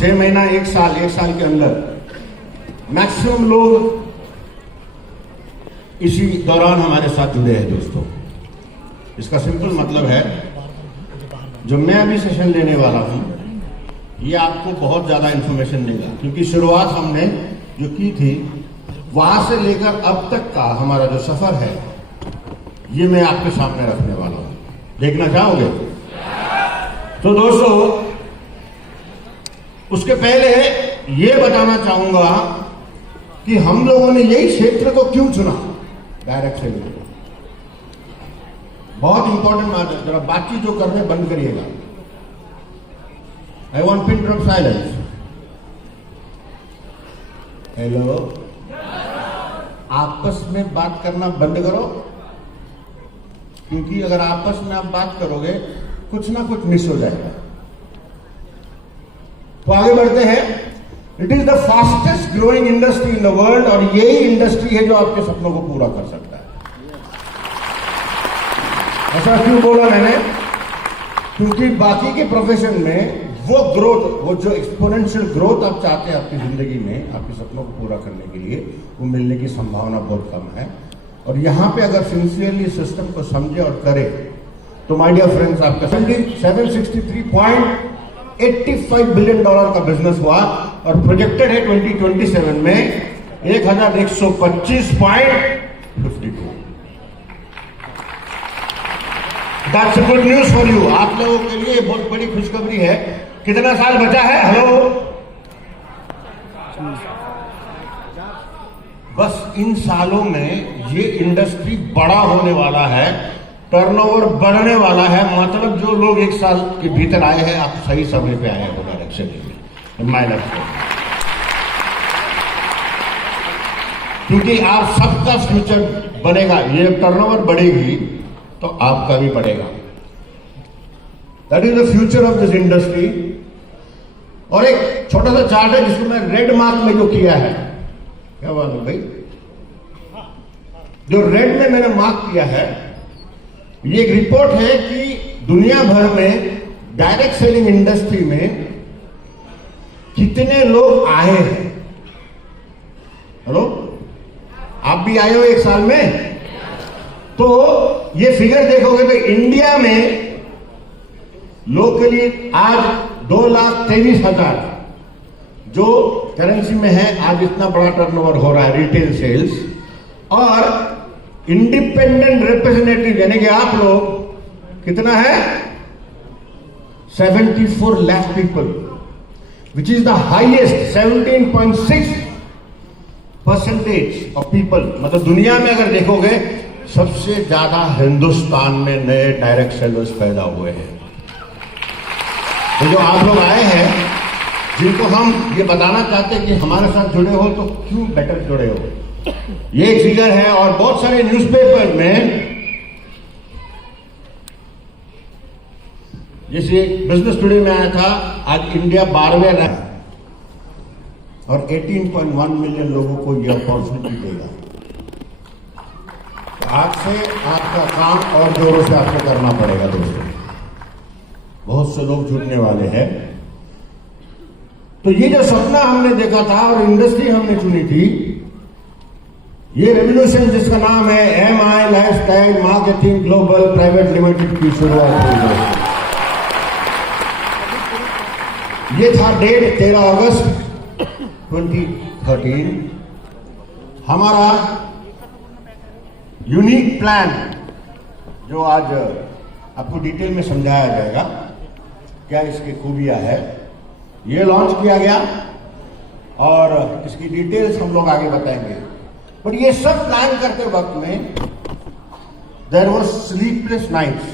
6 महीना, 1 साल के अंदर मैक्सिमम लोग इसी दौरान हमारे साथ जुड़े हैं दोस्तों। इसका सिंपल मतलब है, जो मैं अभी सेशन लेने वाला हूं, ये आपको बहुत ज्यादा इंफॉर्मेशन देगा, क्योंकि शुरुआत हमने जो की थी वहां से लेकर अब तक का हमारा जो सफर है, ये मैं आपके सामने रखने वाला हूं। देखना चाहोगे? तो दोस्तों, उसके पहले ये बताना चाहूंगा कि हम लोगों ने यही क्षेत्र को क्यों चुना, डायरेक्ट सेलिंग। बहुत इंपॉर्टेंट बात है, जरा बातचीत जो कर रहे बंद करिएगा। I want pin drop silence. Hello, आपस में बात करना बंद करो, क्योंकि अगर आपस में आप बात करोगे कुछ ना कुछ मिस हो जाएगा। तो आगे बढ़ते हैं। It is the fastest growing industry in the world, और यही इंडस्ट्री है जो आपके सपनों को पूरा कर सकता है। ऐसा क्यों बोला मैंने? क्योंकि बाकी के प्रोफेशन में वो ग्रोथ, वो जो एक्सपोनेंशियल ग्रोथ आप चाहते हैं आपकी जिंदगी में, आपके सपनों को पूरा करने के लिए, वो मिलने की संभावना बहुत कम है। और यहां पे अगर सिंसियरली सिस्टम को समझे और करे तो माय डियर फ्रेंड्स, आपका $763.85 बिलियन का बिजनेस हुआ, और प्रोजेक्टेड है 2027 में 1125.52। That's a good news for you. आप लोगों के लिए बहुत बड़ी खुशखबरी है। कितना साल बचा है? हेलो, बस इन सालों में ये इंडस्ट्री बड़ा होने वाला है, टर्नओवर बढ़ने वाला है। मतलब जो लोग 1 साल के भीतर आए हैं, आप सही समय पे आए हैं डायरेक्शन में, माइनस को, क्योंकि आप सबका फ्यूचर बनेगा। ये टर्नओवर बढ़ेगी तो आपका भी बढ़ेगा। That is the future of this industry. और एक छोटा सा चार्ट है जिसको मैं रेड मार्क में जो किया है, क्या बात है भाई, जो रेड में मैंने मार्क किया है, ये एक रिपोर्ट है कि दुनिया भर में डायरेक्ट सेलिंग इंडस्ट्री में कितने लोग आए हैं। हेलो, आप भी आए हो 1 साल में? तो ये फिगर देखोगे तो इंडिया में लोकली आज 2,23,000 जो करेंसी में है, आज इतना बड़ा टर्नओवर हो रहा है रिटेल सेल्स। और इंडिपेंडेंट रिप्रेजेंटेटिव यानी कि आप लोग कितना है? 74 lakh people, which is the highest 17.6% of people. मतलब दुनिया में अगर देखोगे सबसे ज्यादा हिंदुस्तान में नए डायरेक्ट सेलर्स पैदा हुए हैं। तो जो आप लोग आए हैं, जिनको हम ये बताना चाहते हैं कि हमारे साथ जुड़े हो, तो क्यों बेटर जुड़े हो। ये एक फिगर है। और बहुत सारे न्यूज़पेपर में, जैसे बिजनेस टुडे में आया था, आज इंडिया 12वें रैंक और 18.1 मिलियन लोगों को यह अपॉर्चुनिटी देगा। आज से आपका काम और जोरों से आपको करना पड़ेगा दोस्तों। बहुत से लोग जुड़ने वाले हैं। तो ये जो सपना हमने देखा था और इंडस्ट्री हमने चुनी थी, ये रेवोल्यूशन जिसका नाम है MI lifestyle marketing global private limited की शुरुआत हुई है। ये था डेट 13 अगस्त 2013। हमारा यूनिक प्लान, जो आज आपको डिटेल में समझाया जाएगा, क्या इसकी खूबियां है, ये लॉन्च किया गया और इसकी डिटेल्स हम लोग आगे बताएंगे। बट ये सब प्लान करते वक्त में देयर वाज स्लीपलेस नाइट्स।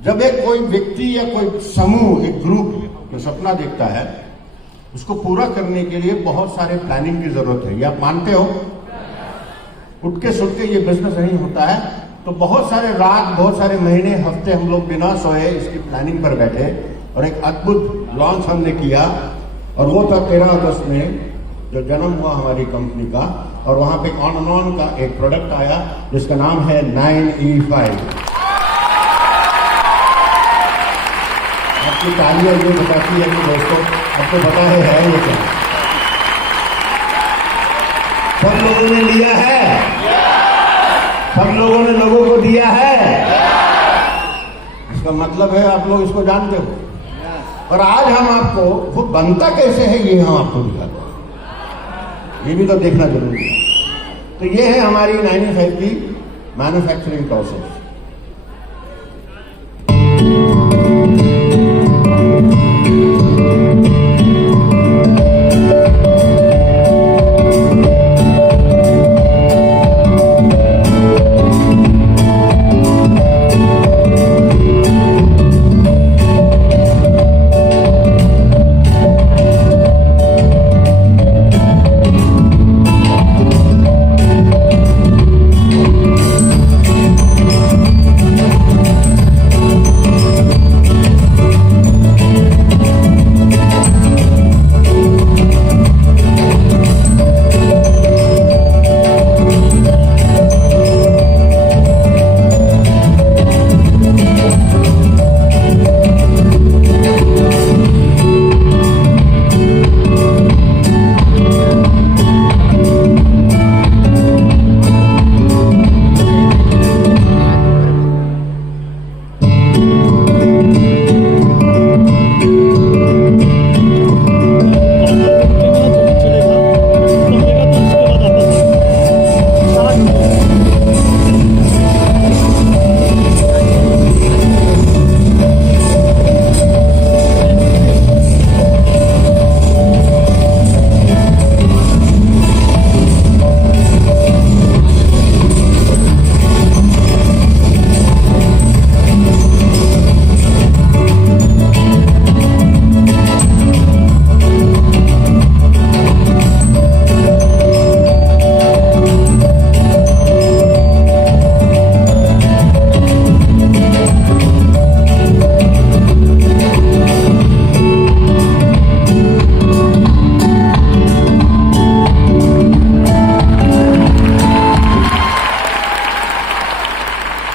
जब एक कोई व्यक्ति या कोई समूह, एक ग्रुप जो सपना देखता है, उसको पूरा करने के लिए बहुत सारे प्लानिंग की जरूरत है। ये आप मानते हो? उठ के सुट के ये बिजनेस नहीं होता है। तो बहुत सारे रात, बहुत सारे महीने, हफ्ते हम लोग बिना सोए इसकी प्लानिंग पर बैठे और एक अद्भुत लॉन्च हमने किया। और वो था 13 अगस्त में जो जन्म हुआ हमारी कंपनी का। और वहां पे ऑन का एक प्रोडक्ट आया जिसका नाम है 9E5। कि तालियां ये बताती है कि दोस्तों आपको पता है ये क्या? सब लोगों ने लिया है, सब लोगों ने लोगों को दिया है। इसका मतलब है आप लोग इसको जानते हो। और आज हम आपको वो बनता कैसे है ये हम आपको दिखाते हैं, ये भी तो देखना जरूरी है। तो ये है हमारी 95 की मैन्युफैक्चरिंग प्रोसेस।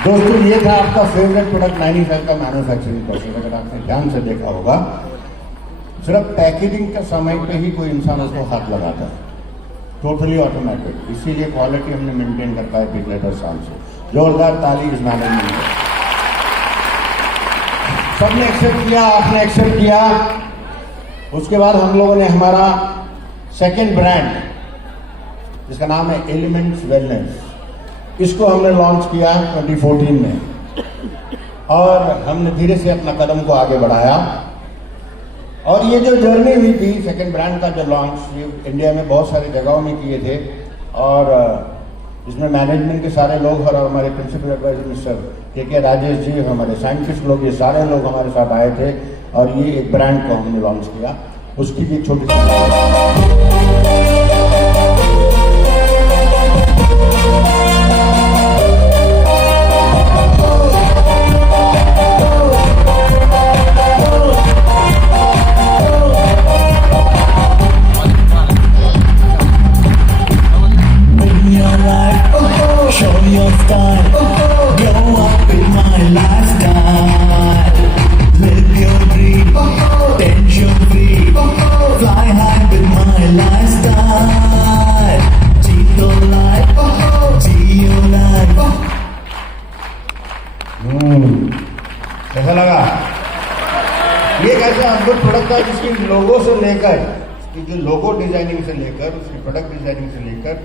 दोस्तों ये था आपका फेवरेट प्रोडक्ट 95 का मैन्युफैक्चरिंग प्रोसेस। अगर आपने ध्यान से देखा होगा, सिर्फ पैकेजिंग के समय पे ही कोई इंसान उसको हाथ लगाता है, टोटली ऑटोमेटिक। इसीलिए क्वालिटी हमने मेंटेन कर पाए पिछले 10 साल से। जोरदार ताली इस मैनेजमेंट को। सबने एक्सेप्ट किया, आपने एक्सेप्ट किया। उसके बाद हम लोगों ने हमारा सेकेंड ब्रांड जिसका नाम है एलिमेंट्स वेलनेस, इसको हमने लॉन्च किया 2014 में और हमने धीरे से अपना कदम को आगे बढ़ाया। और ये जो जर्नी हुई थी सेकंड ब्रांड का जो लॉन्च, ये इंडिया में बहुत सारी जगहों में किए थे और इसमें मैनेजमेंट के सारे लोग और हमारे प्रिंसिपल एडवाइजर मिस्टर के राजेश जी, हमारे साइंटिस्ट लोग, ये सारे लोग हमारे साथ आए थे और ये एक ब्रांड को हमने लॉन्च किया। उसकी भी छोटी सी कैसा लगा? ये एक ऐसा अद्भुत प्रोडक्ट है जिसकी लोगो से लेकर, जो लोगो डिजाइनिंग से लेकर, उसकी प्रोडक्ट डिजाइनिंग से लेकर,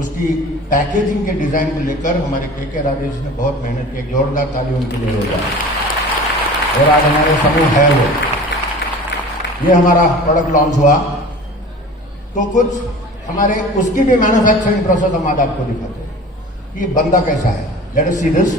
उसकी पैकेजिंग के डिजाइन को लेकर हमारे के राजेश ने बहुत मेहनत की। जोरदार ताली उनके लिए हो जाए। और आज हमारे समूह है वो, ये हमारा प्रोडक्ट लॉन्च हुआ तो कुछ हमारे उसकी भी मैन्युफैक्चरिंग प्रोसेस हम आज आपको दिखाते हैं कि बंदा कैसा है। Let us see this.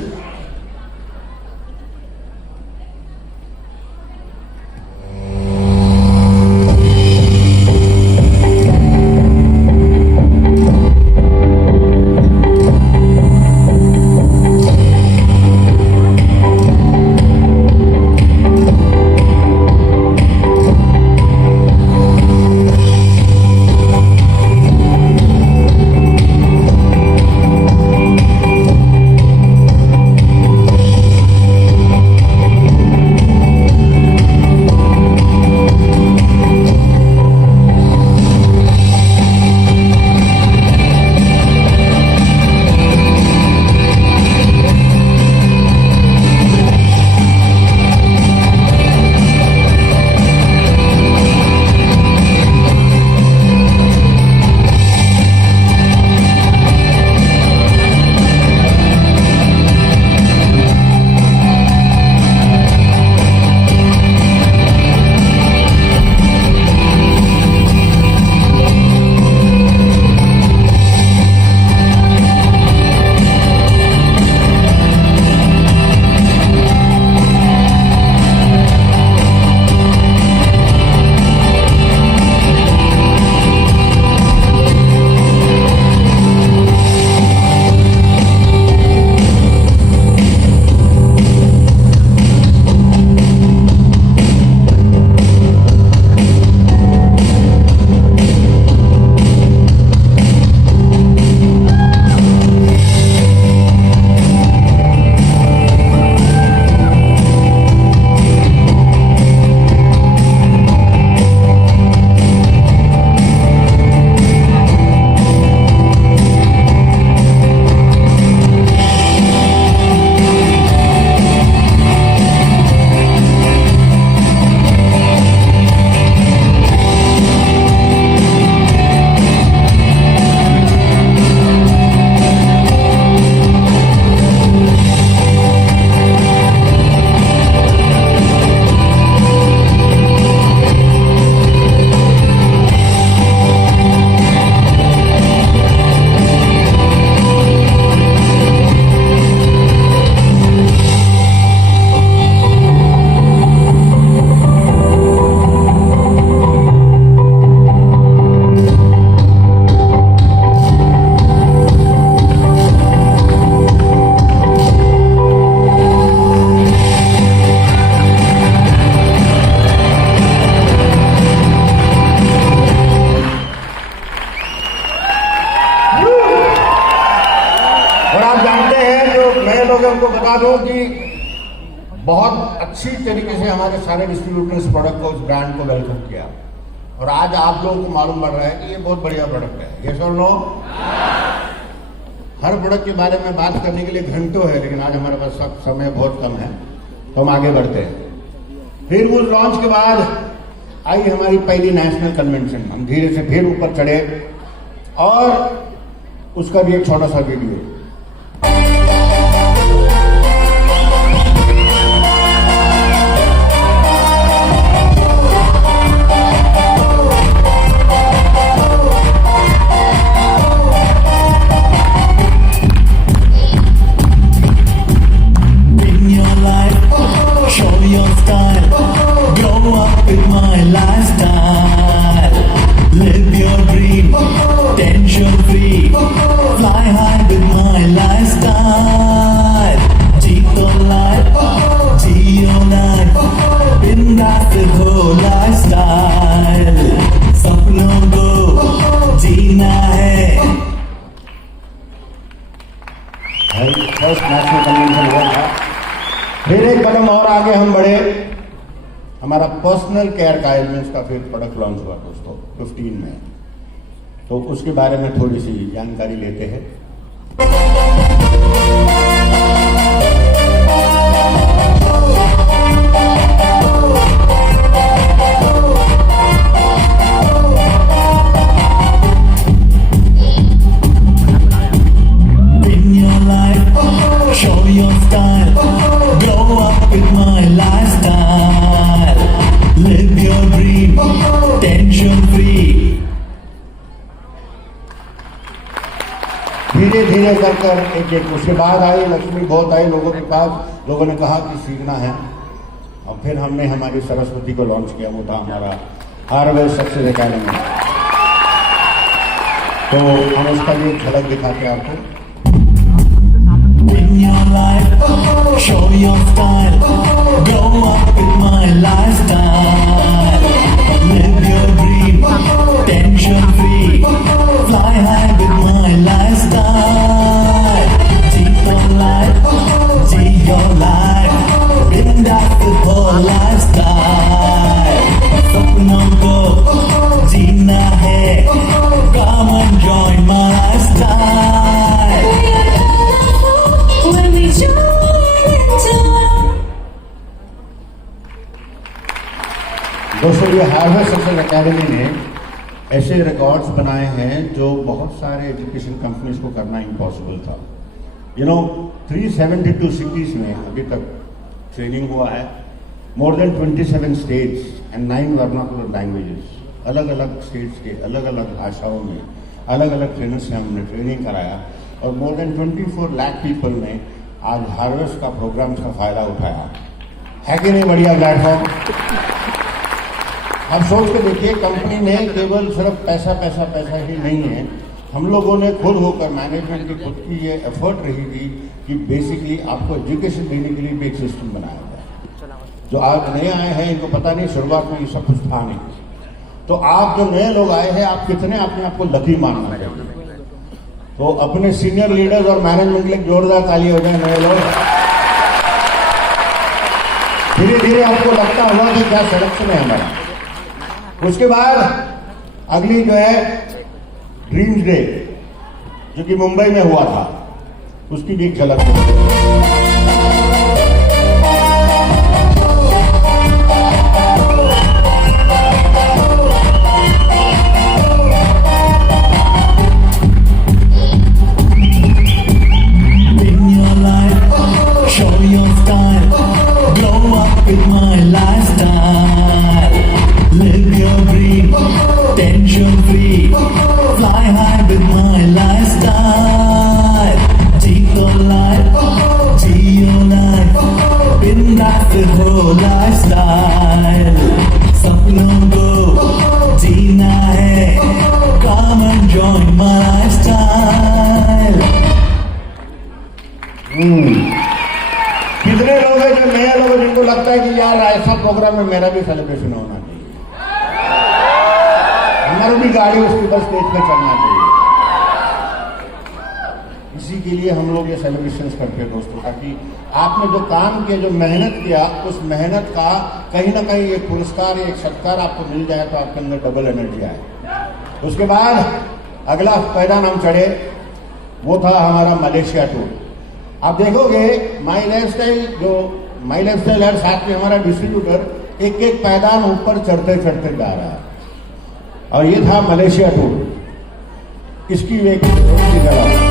बता दूं कि बहुत अच्छी तरीके से हमारे सारे डिस्ट्रीब्यूटर्स प्रोडक्ट को, उस ब्रांड को वेलकम किया, और आज आप लोगों को मालूम पड़ रहा है कि ये बहुत बढ़िया प्रोडक्ट है। ये सुन लो, हर प्रोडक्ट के बारे में बात करने के लिए घंटों है, लेकिन आज हमारे पास समय बहुत कम है, तो हम आगे बढ़ते हैं। फिर वो लॉन्च के बाद आई हमारी पहली नेशनल कन्वेंशन। हम धीरे से फिर ऊपर चढ़े, और उसका भी एक छोटा सा वीडियो। फर्स्ट नेशनल कन्वेंशन हुआ था। फिर एक कदम और आगे हम बढ़े, हमारा पर्सनल केयर का एलिमेंट्स का फिर प्रोडक्ट लॉन्च हुआ दोस्तों 15 में। तो उसके बारे में थोड़ी सी जानकारी लेते हैं। धीरे धीरे कर एक उसके बाद आई लक्ष्मी, बहुत आई लोगों के पास, लोगों ने कहा कि सीखना है, और फिर हमने हमारी सरस्वती को लॉन्च किया। वो था हमारा हार्वेस्ट सक्सेस एकेडमी। तो हम उसका भी एक झलक दिखाते हैं आपको। Show your style, grow up with my lifestyle, live your dream, tension free, fly high with my lifestyle, see your life, see your life, bindaas with whole lifestyle, sapnों को जीना है, come and join my lifestyle. When we join दोस्तों, ये harvest success academy ने ऐसे records बनाए हैं जो बहुत सारे एजुकेशन कंपनीज को करना इम्पॉसिबल था। 372 सिटीज में अभी तक ट्रेनिंग हुआ है, more than 27 states and 9 vernacular languages. अलग अलग स्टेट्स के अलग अलग भाषाओं में अलग अलग ट्रेनर्स से हमने ट्रेनिंग कराया, और मोर देन 24 लाख पीपल ने आज हार्वेस्ट का प्रोग्राम का फायदा उठाया है कि नहीं? बढ़िया प्लेटफॉर्म। अब सोच के देखिए, कंपनी ने केवल सिर्फ पैसा पैसा पैसा ही नहीं है, हम लोगों ने खुद होकर, मैनेजमेंट की खुद की ये एफर्ट रही थी कि बेसिकली आपको एजुकेशन देने के लिए भी एक सिस्टम बनाया जाए। जो आज नए आए हैं इनको पता नहीं, शुरुआत में ये सब कुछ था नहीं। तो आप जो नए लोग आए हैं, आप कितने अपने आप को लकी मानना चाहिए। तो अपने सीनियर लीडर्स और मैनेजमेंट के लिए जोरदार ताली हो जाए नए लोग। धीरे धीरे आपको लगता हुआ कि क्या सिलेक्शन है हमारा। उसके बाद अगली जो है ड्रीम्स डे, जो कि मुंबई में हुआ था, उसकी भी एक झलक tension free, fly high with my lifestyle, see your life, bindaas with whole lifestyle, sapnों को जीना है, come and join my lifestyle. कितने लोग हैं जो नए लोग, जिनको लगता है कि यार ऐसा प्रोग्राम में मेरा भी सेलिब्रेशन होना चाहिए, हमारी भी गाड़ी उसके ऊपर स्टेज पे चलना चाहिए। इसी के लिए हम लोग ये सेलिब्रेशंस करते हैं दोस्तों, ताकि आपने जो काम किया, जो मेहनत किया, उस मेहनत का कहीं ना कहीं एक पुरस्कार, एक सत्कार आपको मिल जाए तो आपके अंदर डबल एनर्जी आए। उसके बाद अगला पैदान हम चढ़े, वो था हमारा मलेशिया टूर। आप देखोगे माई लाइफस्टाइल, जो माई लाइफस्टाइल है, साथ में हमारा डिस्ट्रीब्यूटर एक एक पैदान ऊपर चढ़ते चढ़ते जा रहा है, और ये था मलेशिया टूर। इसकी एक जगह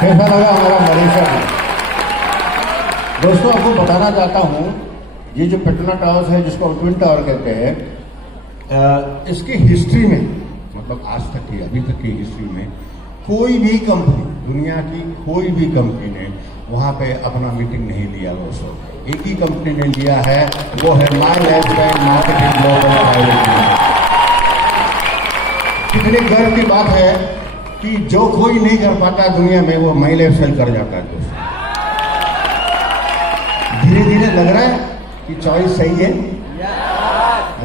कैसा लगा हमारा मलेशिया में। दोस्तों आपको बताना चाहता हूँ, ये जो पेट्रोना टावर्स है, जिसको हम ट्विन टावर कहते हैं, इसकी हिस्ट्री में, मतलब आज तक की, अभी तक की हिस्ट्री में कोई भी कंपनी, दुनिया की कोई भी कंपनी ने वहाँ पे अपना मीटिंग नहीं लिया। दोस्तों एक ही कंपनी ने लिया है, वो है my lifestyle marketing global private limited. कितने गर्व की बात है कि जो कोई नहीं कर पाता दुनिया में, वो माई लाइफस्टाइल कर जाता है। दोस्तों धीरे धीरे लग रहा है कि चॉइस सही है।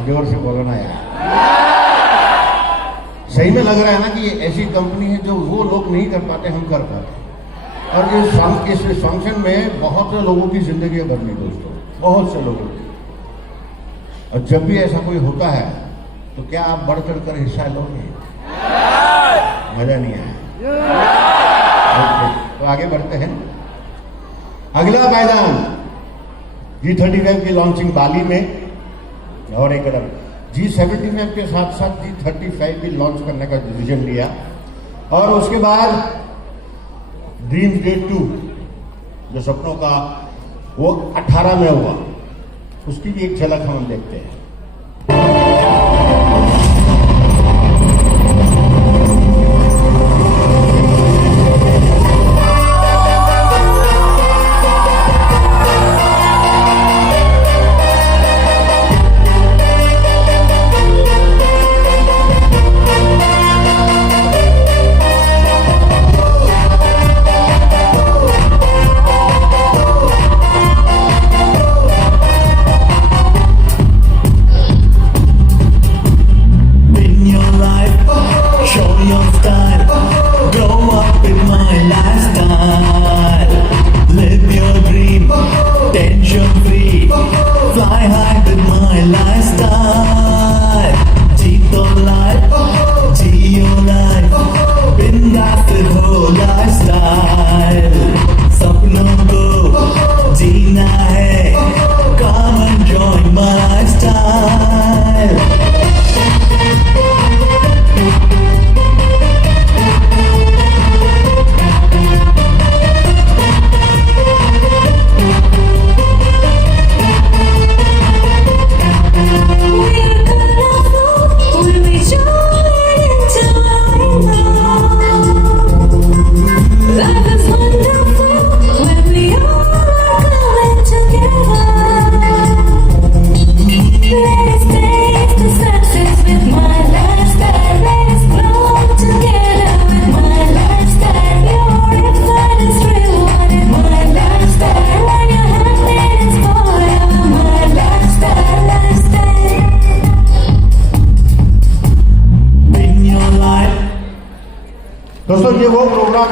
जोर से बोलो ना यार, सही में लग रहा है ना कि ये ऐसी कंपनी है जो वो लोग नहीं कर पाते, हम कर पाते। और इस फंक्शन में बहुत से लोगों की जिंदगी बदली दोस्तों, बहुत से लोगों की। और जब भी ऐसा कोई होता है तो क्या आप बढ़ चढ़ कर हिस्सा लोगे? मजा नहीं आया। तो आगे बढ़ते हैं। अगला पायदान G35 की लॉन्चिंग बाली में, और एक G75 के साथ साथ G35 भी लॉन्च करने का डिसीजन लिया। और उसके बाद ड्रीम्स डे 2, जो सपनों का, वो 18 में हुआ। उसकी भी एक झलक हम देखते हैं। together.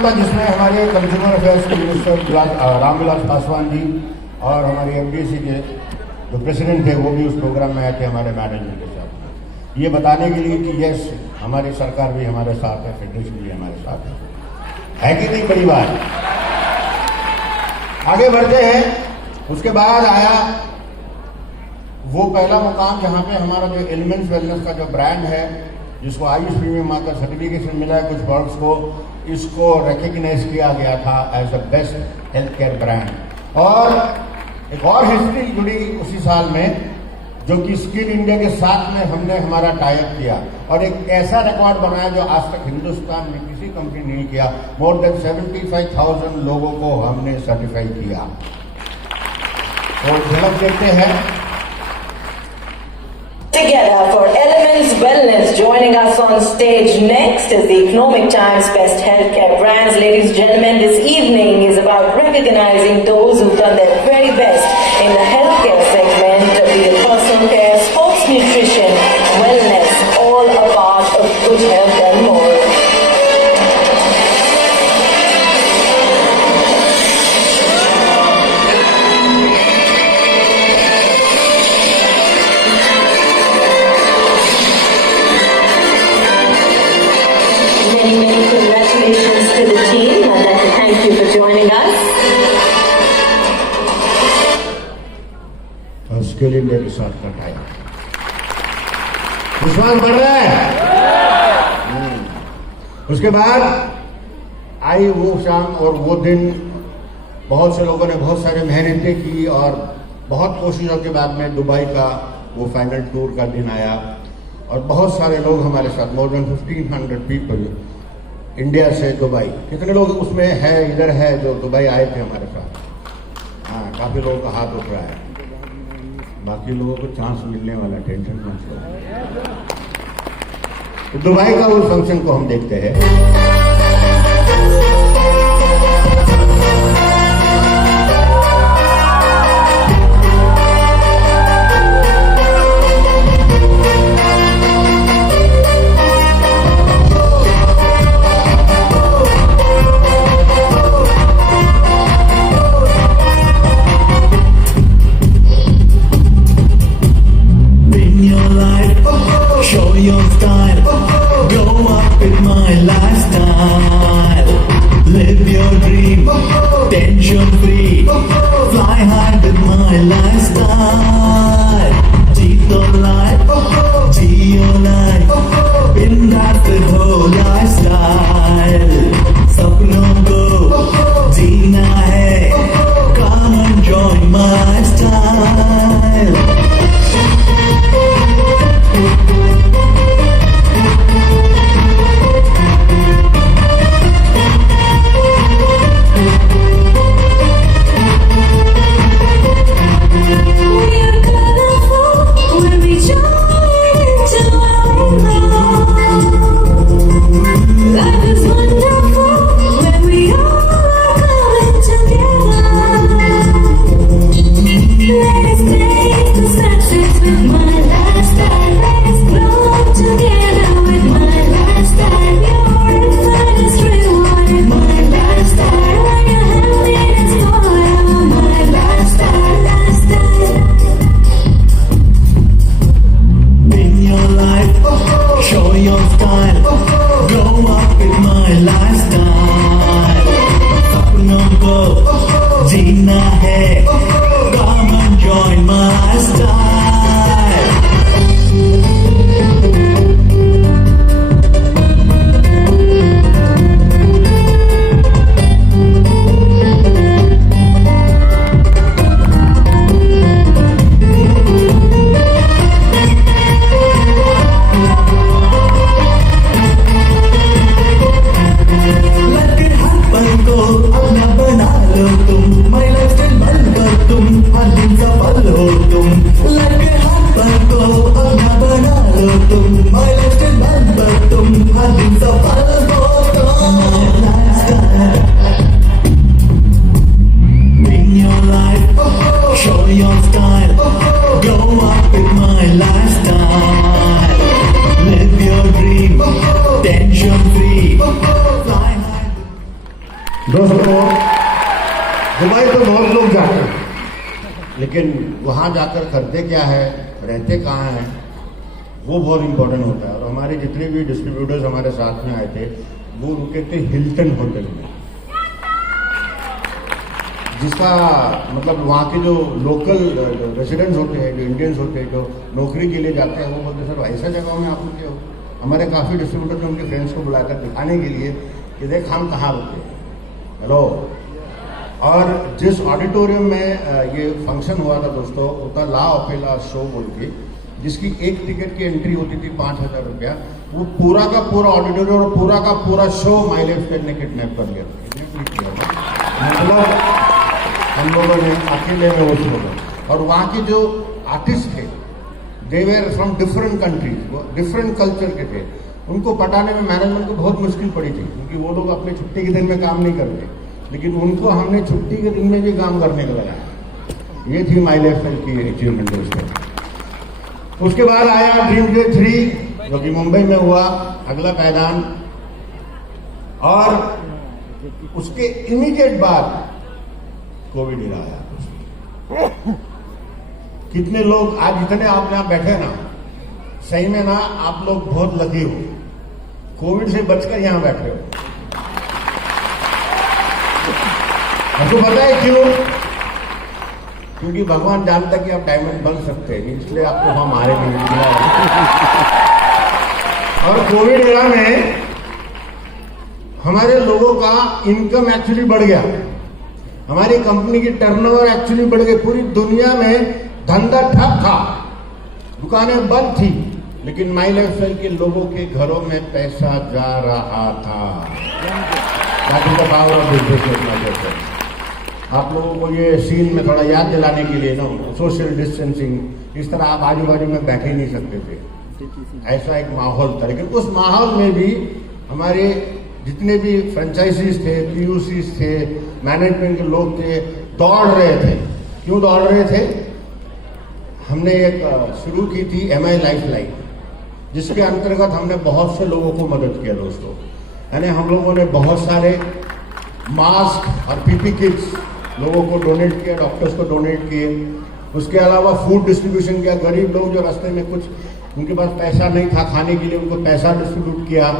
था जिसमें हमारे कंज्यूमर अफेयर्स के मिनिस्टर रामविलास पासवान जी और हमारे एफडीसी के जो प्रेसिडेंट थे वो भी उस प्रोग्राम में आए थे हमारे मैनेजमेंट के साथ, ये बताने के लिए कि यस हमारी सरकार भी हमारे साथ है, फेडरेशन भी हमारे साथ है कि नहीं। बड़ी बात। आगे बढ़ते हैं। उसके बाद आया वो पहला मुकाम जहां पे हमारा जो एलिमेंट्स वेलनेस का जो ब्रांड है, जिसको आयुष प्रीमियम मार्क का सर्टिफिकेशन मिला है, कुछ बर्ड्स को इसको रिकग्नाइज किया गया था as a best health care brand. और एक और हिस्ट्री जुड़ी उसी साल में, जो कि स्किल इंडिया के साथ में हमने हमारा टाई अप किया और एक ऐसा रिकॉर्ड बनाया जो आज तक हिंदुस्तान में किसी कंपनी ने नहीं किया। मोर देन 75,000 लोगों को हमने सर्टिफाई किया। तो झलक देखते हैं। Together for Elements Wellness, joining us on stage next is the Economic Times Best Healthcare Brands. Ladies and gentlemen, this evening is about recognizing those who've done their very best in the healthcare segment, be it personal care, sports nutrition, wellness, all a part of good health and more. Congratulations to the team. I'd like to thank you for joining us. और skill India के साथ का tie विश्वास बढ़ रहा है। उसके बाद आई वो शाम और वो दिन, बहुत से लोगों ने बहुत सारे मेहनतें की और बहुत कोशिशों के बाद में दुबई का वो फाइनल टूर का दिन आया और बहुत सारे लोग हमारे साथ, मोर देन 1500 पीपल इंडिया से दुबई। कितने लोग उसमें है, इधर है जो दुबई आए थे हमारे साथ? हाँ, काफी लोगों का हाथ उठ रहा है। बाकी लोगों को चांस मिलने वाला, टेंशन मत लो। तो दुबई का उस फंक्शन को हम देखते हैं। Show your style, go up with my lifestyle. Live your dream, tension free. Fly high with my lifestyle. Jeet your life, gee your life. Bindaas ho lifestyle. Sapnों को जीना है, come and join my style. जीना है, come and join my style. Let it happen, go अपना बना लो तुम, my lifestyle बन कर दोस्तों, Dubai तो बहुत लोग जाते हैं, लेकिन वहां जाकर करते क्या है, रहते कहाँ हैं, वो बहुत इंपॉर्टेंट होता है। और हमारे जितने भी डिस्ट्रीब्यूटर्स हमारे साथ में आए थे, वो रुके थे हिल्टन होटल में, जिसका मतलब वहाँ के जो लोकल रेसिडेंट्स होते हैं, जो इंडियंस होते हैं, जो नौकरी के लिए जाते हैं, वो बोलते सर ऐसा जगह में आप रुके हो। हमारे काफ़ी डिस्ट्रीब्यूटर ने उनके फ्रेंड्स को बुलाकर दिखाने के लिए कि देख हम कहाँ रुके हैं। हेलो। और जिस ऑडिटोरियम में ये फंक्शन हुआ था दोस्तों, वो था ला ओपेरा शो बोल के, जिसकी एक टिकट की एंट्री होती थी 5,000 रुपया। वो पूरा का पूरा ऑडिटोरियम और पूरा का पूरा शो माई लाइफ स्टाइल ने किडनैप कर लिया था। मतलब हम लोगों ने अकेले में वो शो। और वहाँ के जो आर्टिस्ट थे, they were from different countries, वो डिफरेंट कल्चर के थे। उनको पटाने में मैनेजमेंट को बहुत मुश्किल पड़ी थी, क्योंकि वो लोग अपने छुट्टी के दिन में काम नहीं करते, लेकिन उनको हमने छुट्टी के दिन में भी काम करने का लगाया। ये थी माई लाइफ स्टाइल की अचीवमेंट दोस्तों। उसके बाद आया ड्रीम डे 3, जो कि मुंबई में हुआ, अगला पायदान। और उसके इमीडिएट बाद कोविड इरा आया। कितने लोग आज इतने आप यहाँ बैठे ना, सही में ना आप लोग बहुत लकी हो, कोविड से बचकर यहां बैठे हो। आपको पता है क्यों? क्योंकि भगवान जानता कि आप डायमंड बन सकते हैं, इसलिए आपको हम हारे नहीं मिला। और कोविड एरा में हमारे लोगों का इनकम एक्चुअली बढ़ गया, हमारी कंपनी की टर्नओवर एक्चुअली बढ़ गई। पूरी दुनिया में धंधा ठप था, दुकानें बंद थी, लेकिन माई लाइफ स्टाइल के लोगों के घरों में पैसा जा रहा था। आप लोगों को ये सीन में थोड़ा याद दिलाने के लिए ना, सोशल डिस्टेंसिंग, इस तरह आप आजू बाजू में बैठ ही नहीं सकते थे, ऐसा एक माहौल था। लेकिन उस माहौल में भी हमारे जितने भी फ्रेंचाइजीज थे, पीयूसीज थे, मैनेजमेंट के लोग थे, दौड़ रहे थे। क्यों दौड़ रहे थे? हमने एक शुरू की थी MI लाइफ लाइन, जिसके अंतर्गत हमने बहुत से लोगों को मदद किया दोस्तों। यानी हम लोगों ने बहुत सारे मास्क और PP किट्स लोगों को डोनेट किया, डॉक्टर्स को डोनेट किए। उसके अलावा फूड डिस्ट्रीब्यूशन किया, गरीब लोग जो रास्ते में कुछ उनके पास पैसा नहीं था खाने के लिए, उनको पैसा डिस्ट्रीब्यूट किया।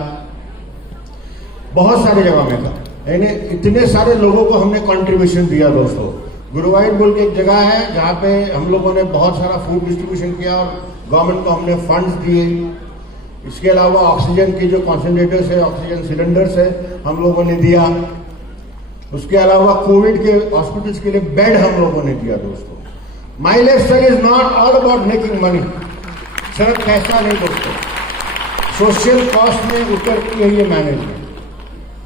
बहुत सारी जगह में था, यानी इतने सारे लोगों को हमने कंट्रीब्यूशन दिया दोस्तों। गुरुवायूर बोल के एक जगह है जहाँ पे हम लोगों ने बहुत सारा फूड डिस्ट्रीब्यूशन किया और गवर्नमेंट को हमने फंड्स दिए। इसके अलावा ऑक्सीजन के जो कॉन्सेंट्रेटर्स है, ऑक्सीजन सिलेंडर्स है, हम लोगों ने दिया। उसके अलावा कोविड के हॉस्पिटल्स के लिए बेड हम लोगों ने दिया दोस्तों। My life style is not all about making money, सिर्फ पैसा नहीं दोस्तों, सोशल कॉस्ट में उतरती है ये मैनेजमेंट,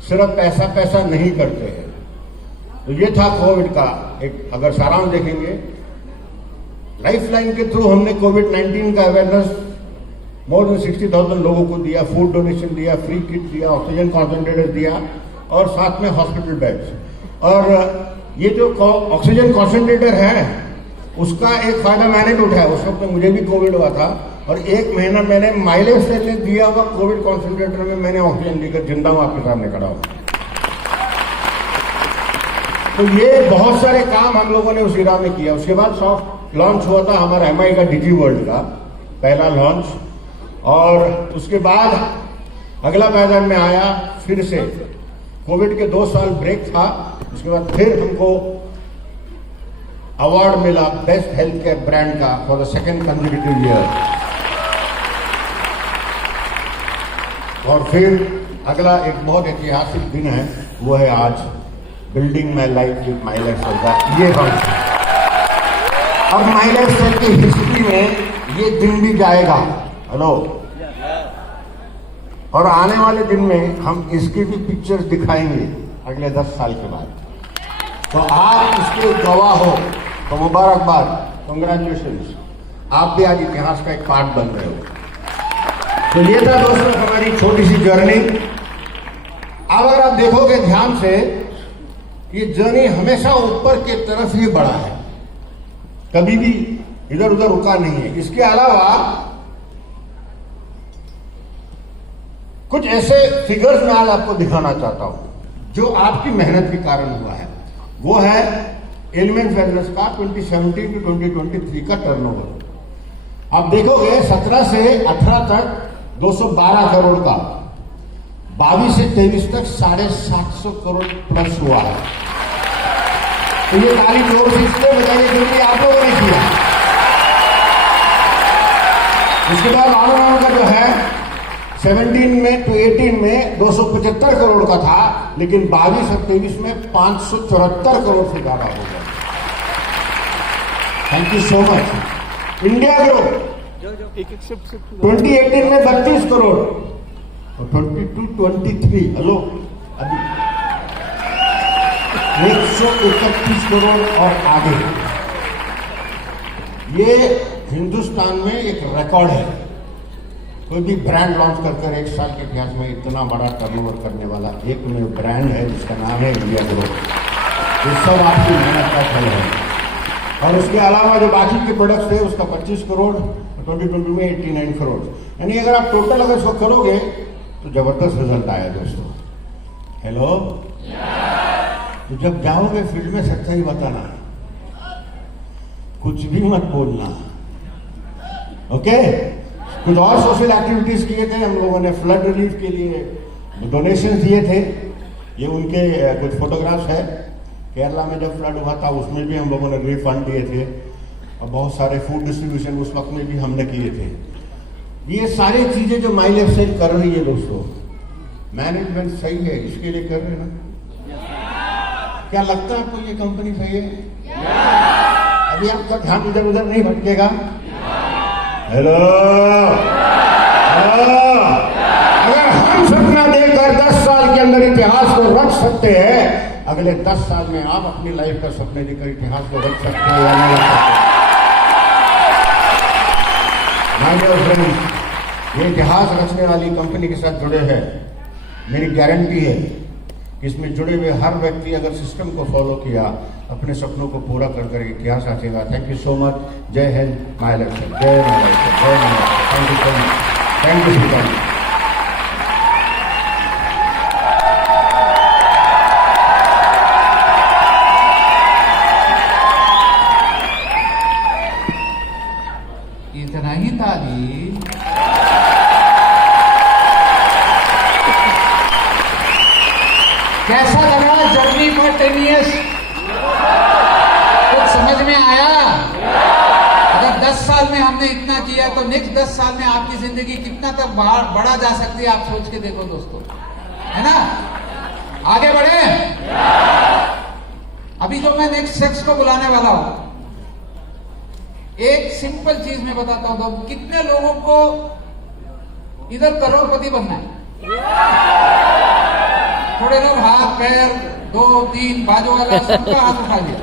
सिर्फ पैसा नहीं करते हैं। तो ये था कोविड का एक अगर सारांश देखेंगे। लाइफ लाइन के थ्रू हमने कोविड-19 का अवेयरनेस मोर देन 60,000 लोगों को दिया, फूड डोनेशन दिया, फ्री किट दिया, ऑक्सीजन कॉन्सेंट्रेटर दिया और साथ में हॉस्पिटल बेड्स। और ये जो ऑक्सीजन कॉन्सेंट्रेटर है उसका एक फायदा मैंने भी उठाया। उस वक्त मुझे भी कोविड हुआ था और 1 महीना मैंने माई लाइफ स्टाइल ने दिया हुआ कोविड कॉन्सेंट्रेटर में मैंने ऑक्सीजन लेकर जिंदा हूं आपके सामने खड़ा हूं। तो ये बहुत सारे काम हम लोगों ने उस इरा में किया। उसके बाद सॉफ्ट लॉन्च हुआ था हमारा MI का डिजी वर्ल्ड का पहला लॉन्च, और उसके बाद अगला मैदान में आया फिर से। कोविड के 2 साल ब्रेक था, उसके बाद फिर हमको अवार्ड मिला बेस्ट हेल्थ केयर ब्रांड का for the second consecutive year. और फिर अगला एक बहुत ऐतिहासिक दिन है, वो है आज building my life with my life style का ये फंक्शन। अब माई लाइफ स्टाइल की हिस्ट्री में ये दिन भी जाएगा। हेलो। और आने वाले दिन में हम इसकी भी पिक्चर्स दिखाएंगे अगले 10 साल के बाद। तो आप इसके गवाह हो, तो मुबारकबाद, कंग्रेचुलेशंस, आप भी आज इतिहास का एक पार्ट बन रहे हो। तो ये था दोस्तों हमारी छोटी सी जर्नी। अब अगर आप देखोगे ध्यान से, ये जर्नी हमेशा ऊपर की तरफ ही बढ़ा है, कभी भी इधर उधर रुका नहीं है। इसके अलावा कुछ ऐसे फिगर्स मैं आज आपको दिखाना चाहता हूं जो आपकी मेहनत के कारण हुआ है, वो है एलिमेंट्स वेलनेस का 2017 to 2023 का टर्नओवर। आप देखोगे 17 से 18 तक 212 करोड़ का, 22 से 23 तक 750 करोड़ प्लस हुआ है। तो ये ताली जोर से इसलिए बजाइए क्योंकि आप लोगों ने किया। उसके बाद ऑन का जो है 17 में to 18 में 275 करोड़ का था, लेकिन 22 और 23 में 574 करोड़ से ज्यादा हो गया। Thank you so much. India group 2018 में 32 करोड़ और 22-23 हेलो अभी 131 करोड़ और आगे। ये हिंदुस्तान में एक रिकॉर्ड है। कोई भी ब्रांड लॉन्च कर एक साल के इतिहास में इतना बड़ा टर्नओवर करने वाला एक में ब्रांड है जिसका नाम है इंडिया ग्रुप। ये सब आपकी मेहनत का फल है। और उसके अलावा जो बाकी के प्रोडक्ट्स थे उसका 25 करोड़, 2020 में 89 करोड़। यानी अगर आप टोटल अगर इसको करोगे तो जबरदस्त रिजल्ट आया दोस्तों। हेलो, तो जब जाओगे फील्ड में सच्चाई बताना, कुछ भी मत बोलना, ओके? कुछ और सोशल एक्टिविटीज किए थे हम लोगों ने, फ्लड रिलीफ के लिए डोनेशन दिए थे। ये उनके कुछ फोटोग्राफ्स है। केरला में जब फ्लड हुआ था उसमें भी हम लोगों ने रिलीफ फंड दिए थे और बहुत सारे फूड डिस्ट्रीब्यूशन उस वक्त में भी हमने किए थे। ये सारी चीजें जो माई लाइफ सेल कर रही है दोस्तों, मैनेजमेंट सही है इसके लिए कर रहे हैं ना? क्या लगता है आपको ये कंपनी सही है? अभी आपका ध्यान इधर उधर नहीं भटकेगा। हेलो, अगर हम सपना देखकर 10 साल के अंदर इतिहास को रख सकते हैं, अगले 10 साल में आप अपनी लाइफ का सपने देखकर इतिहास को रख सकते हैं या नहीं रख सकते? माय डियर फ्रेंड्स, ये इतिहास रचने वाली कंपनी के साथ जुड़े हैं। मेरी गारंटी है कि इसमें जुड़े हुए हर व्यक्ति अगर सिस्टम को फॉलो किया, अपने सपनों को पूरा कर इतिहास रचेगा। Thank you so much. जय हिंद, माय लाइफ, जय माय लाइफ, जय my life. Thank you so much. Thank you so much. इतना ही ताली कैसा लगा जर्नी फॉर 10 years? कुछ समझ में आया? अगर 10 साल में हमने इतना किया तो नेक्स्ट 10 साल में आपकी जिंदगी कितना तक बढ़ा जा सकती है, आप सोच के देखो दोस्तों, है ना? आगे बढ़े। अभी जो मैं नेक्स्ट सेक्स को बुलाने वाला हूं, एक सिंपल चीज मैं बताता हूं। तो कितने लोगों को इधर करोड़पति बनना है? थोड़े लोग हाथ पैर 2-3 बाजू वाला सबका हाथ उठा लिया।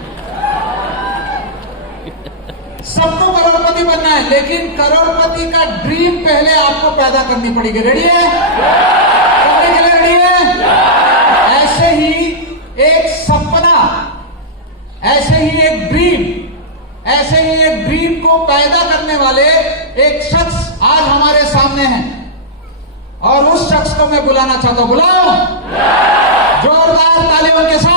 सबको करोड़पति बनना है, लेकिन करोड़पति का ड्रीम पहले आपको पैदा करनी पड़ेगी। रेडी है? करने के लिए रेडी है? ऐसे ही एक सपना, ऐसे ही एक ड्रीम, ऐसे ही एक ड्रीम को पैदा करने वाले एक शख्स आज हमारे सामने हैं और उस शख्स को मैं बुलाना चाहता हूं। बुलाओ जोरदार तालियों के साथ।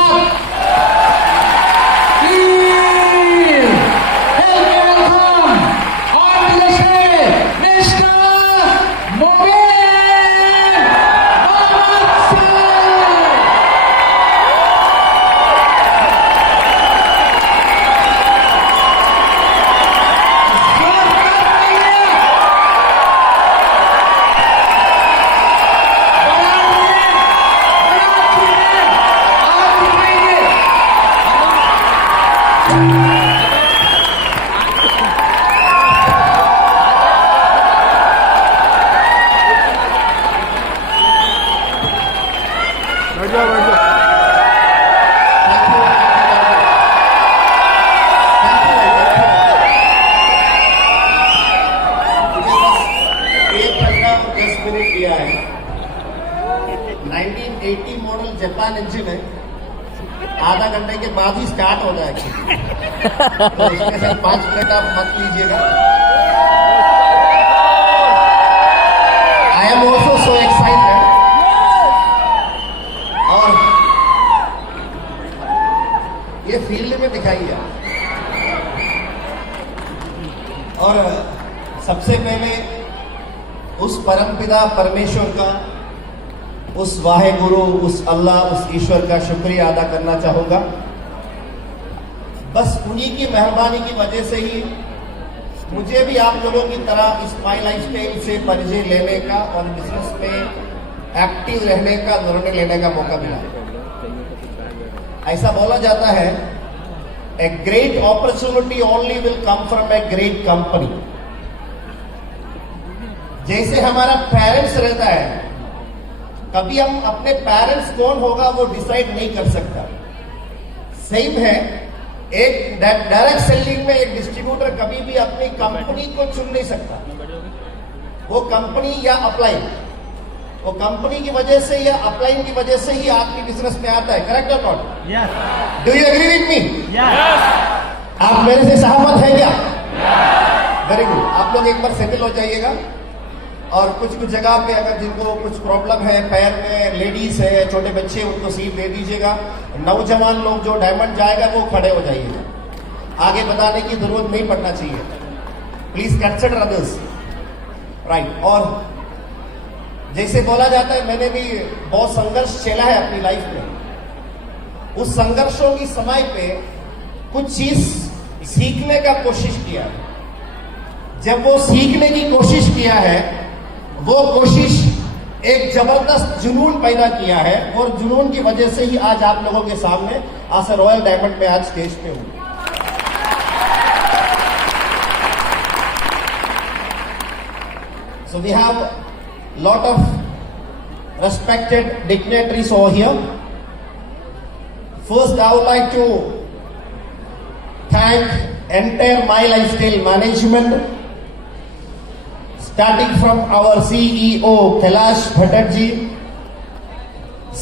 किया है 1980 मॉडल जापान इंजन है, आधा घंटे के बाद ही स्टार्ट हो जाएगा। तो इसमें से 5 मिनट आप मत लीजिएगा। I am also so excited. और ये फील्ड में दिखाइए आप। और सबसे पहले उस परमपिता परमेश्वर का, उस वाहे गुरु, उस अल्लाह, उस ईश्वर का शुक्रिया अदा करना चाहूंगा। बस उन्हीं की मेहरबानी की वजह से ही मुझे भी आप लोगों की तरह इस माई लाइफस्टाइल से परिचय लेने का और बिजनेस में एक्टिव रहने का, निर्णय लेने का मौका मिला। ऐसा बोला जाता है, a great opportunity only will come from a great company. जैसे हमारा पेरेंट्स रहता है, कभी हम अपने पेरेंट्स कौन होगा वो डिसाइड नहीं कर सकता। सेम है, एक डायरेक्ट सेलिंग में एक डिस्ट्रीब्यूटर कभी भी अपनी कंपनी को चुन नहीं सकता। वो कंपनी या अपलाइन, वो कंपनी की वजह से या अपलाइन की वजह से ही आपकी बिजनेस में आता है। करेक्ट और not? Yes. Do you agree with me? Yes. आप मेरे से सहमत है क्या? Very good. आप लोग एक बार सेटल हो जाइएगा। और कुछ कुछ जगह पे अगर जिनको कुछ प्रॉब्लम है, पैर में लेडीज है, छोटे बच्चे, उनको सीट दे दीजिएगा। नौजवान लोग जो डायमंड जाएगा वो खड़े हो जाइएगा। आगे बताने की जरूरत नहीं पड़ना चाहिए। Please consider others, right. और जैसे बोला जाता है, मैंने भी बहुत संघर्ष झेला है अपनी लाइफ में। उस संघर्षों की समय पे कुछ चीज सीखने का कोशिश किया है। जब वो सीखने की कोशिश किया है, वो कोशिश एक जबरदस्त जुनून पैदा किया है, और जुनून की वजह से ही आज आप लोगों के सामने आज रॉयल डायमंड में आज स्टेज पे हूं। So we have lot of respected dignitaries over here. First, I would like to thank entire My Lifestyle management, starting from our CEO Kailash Bhatt ji,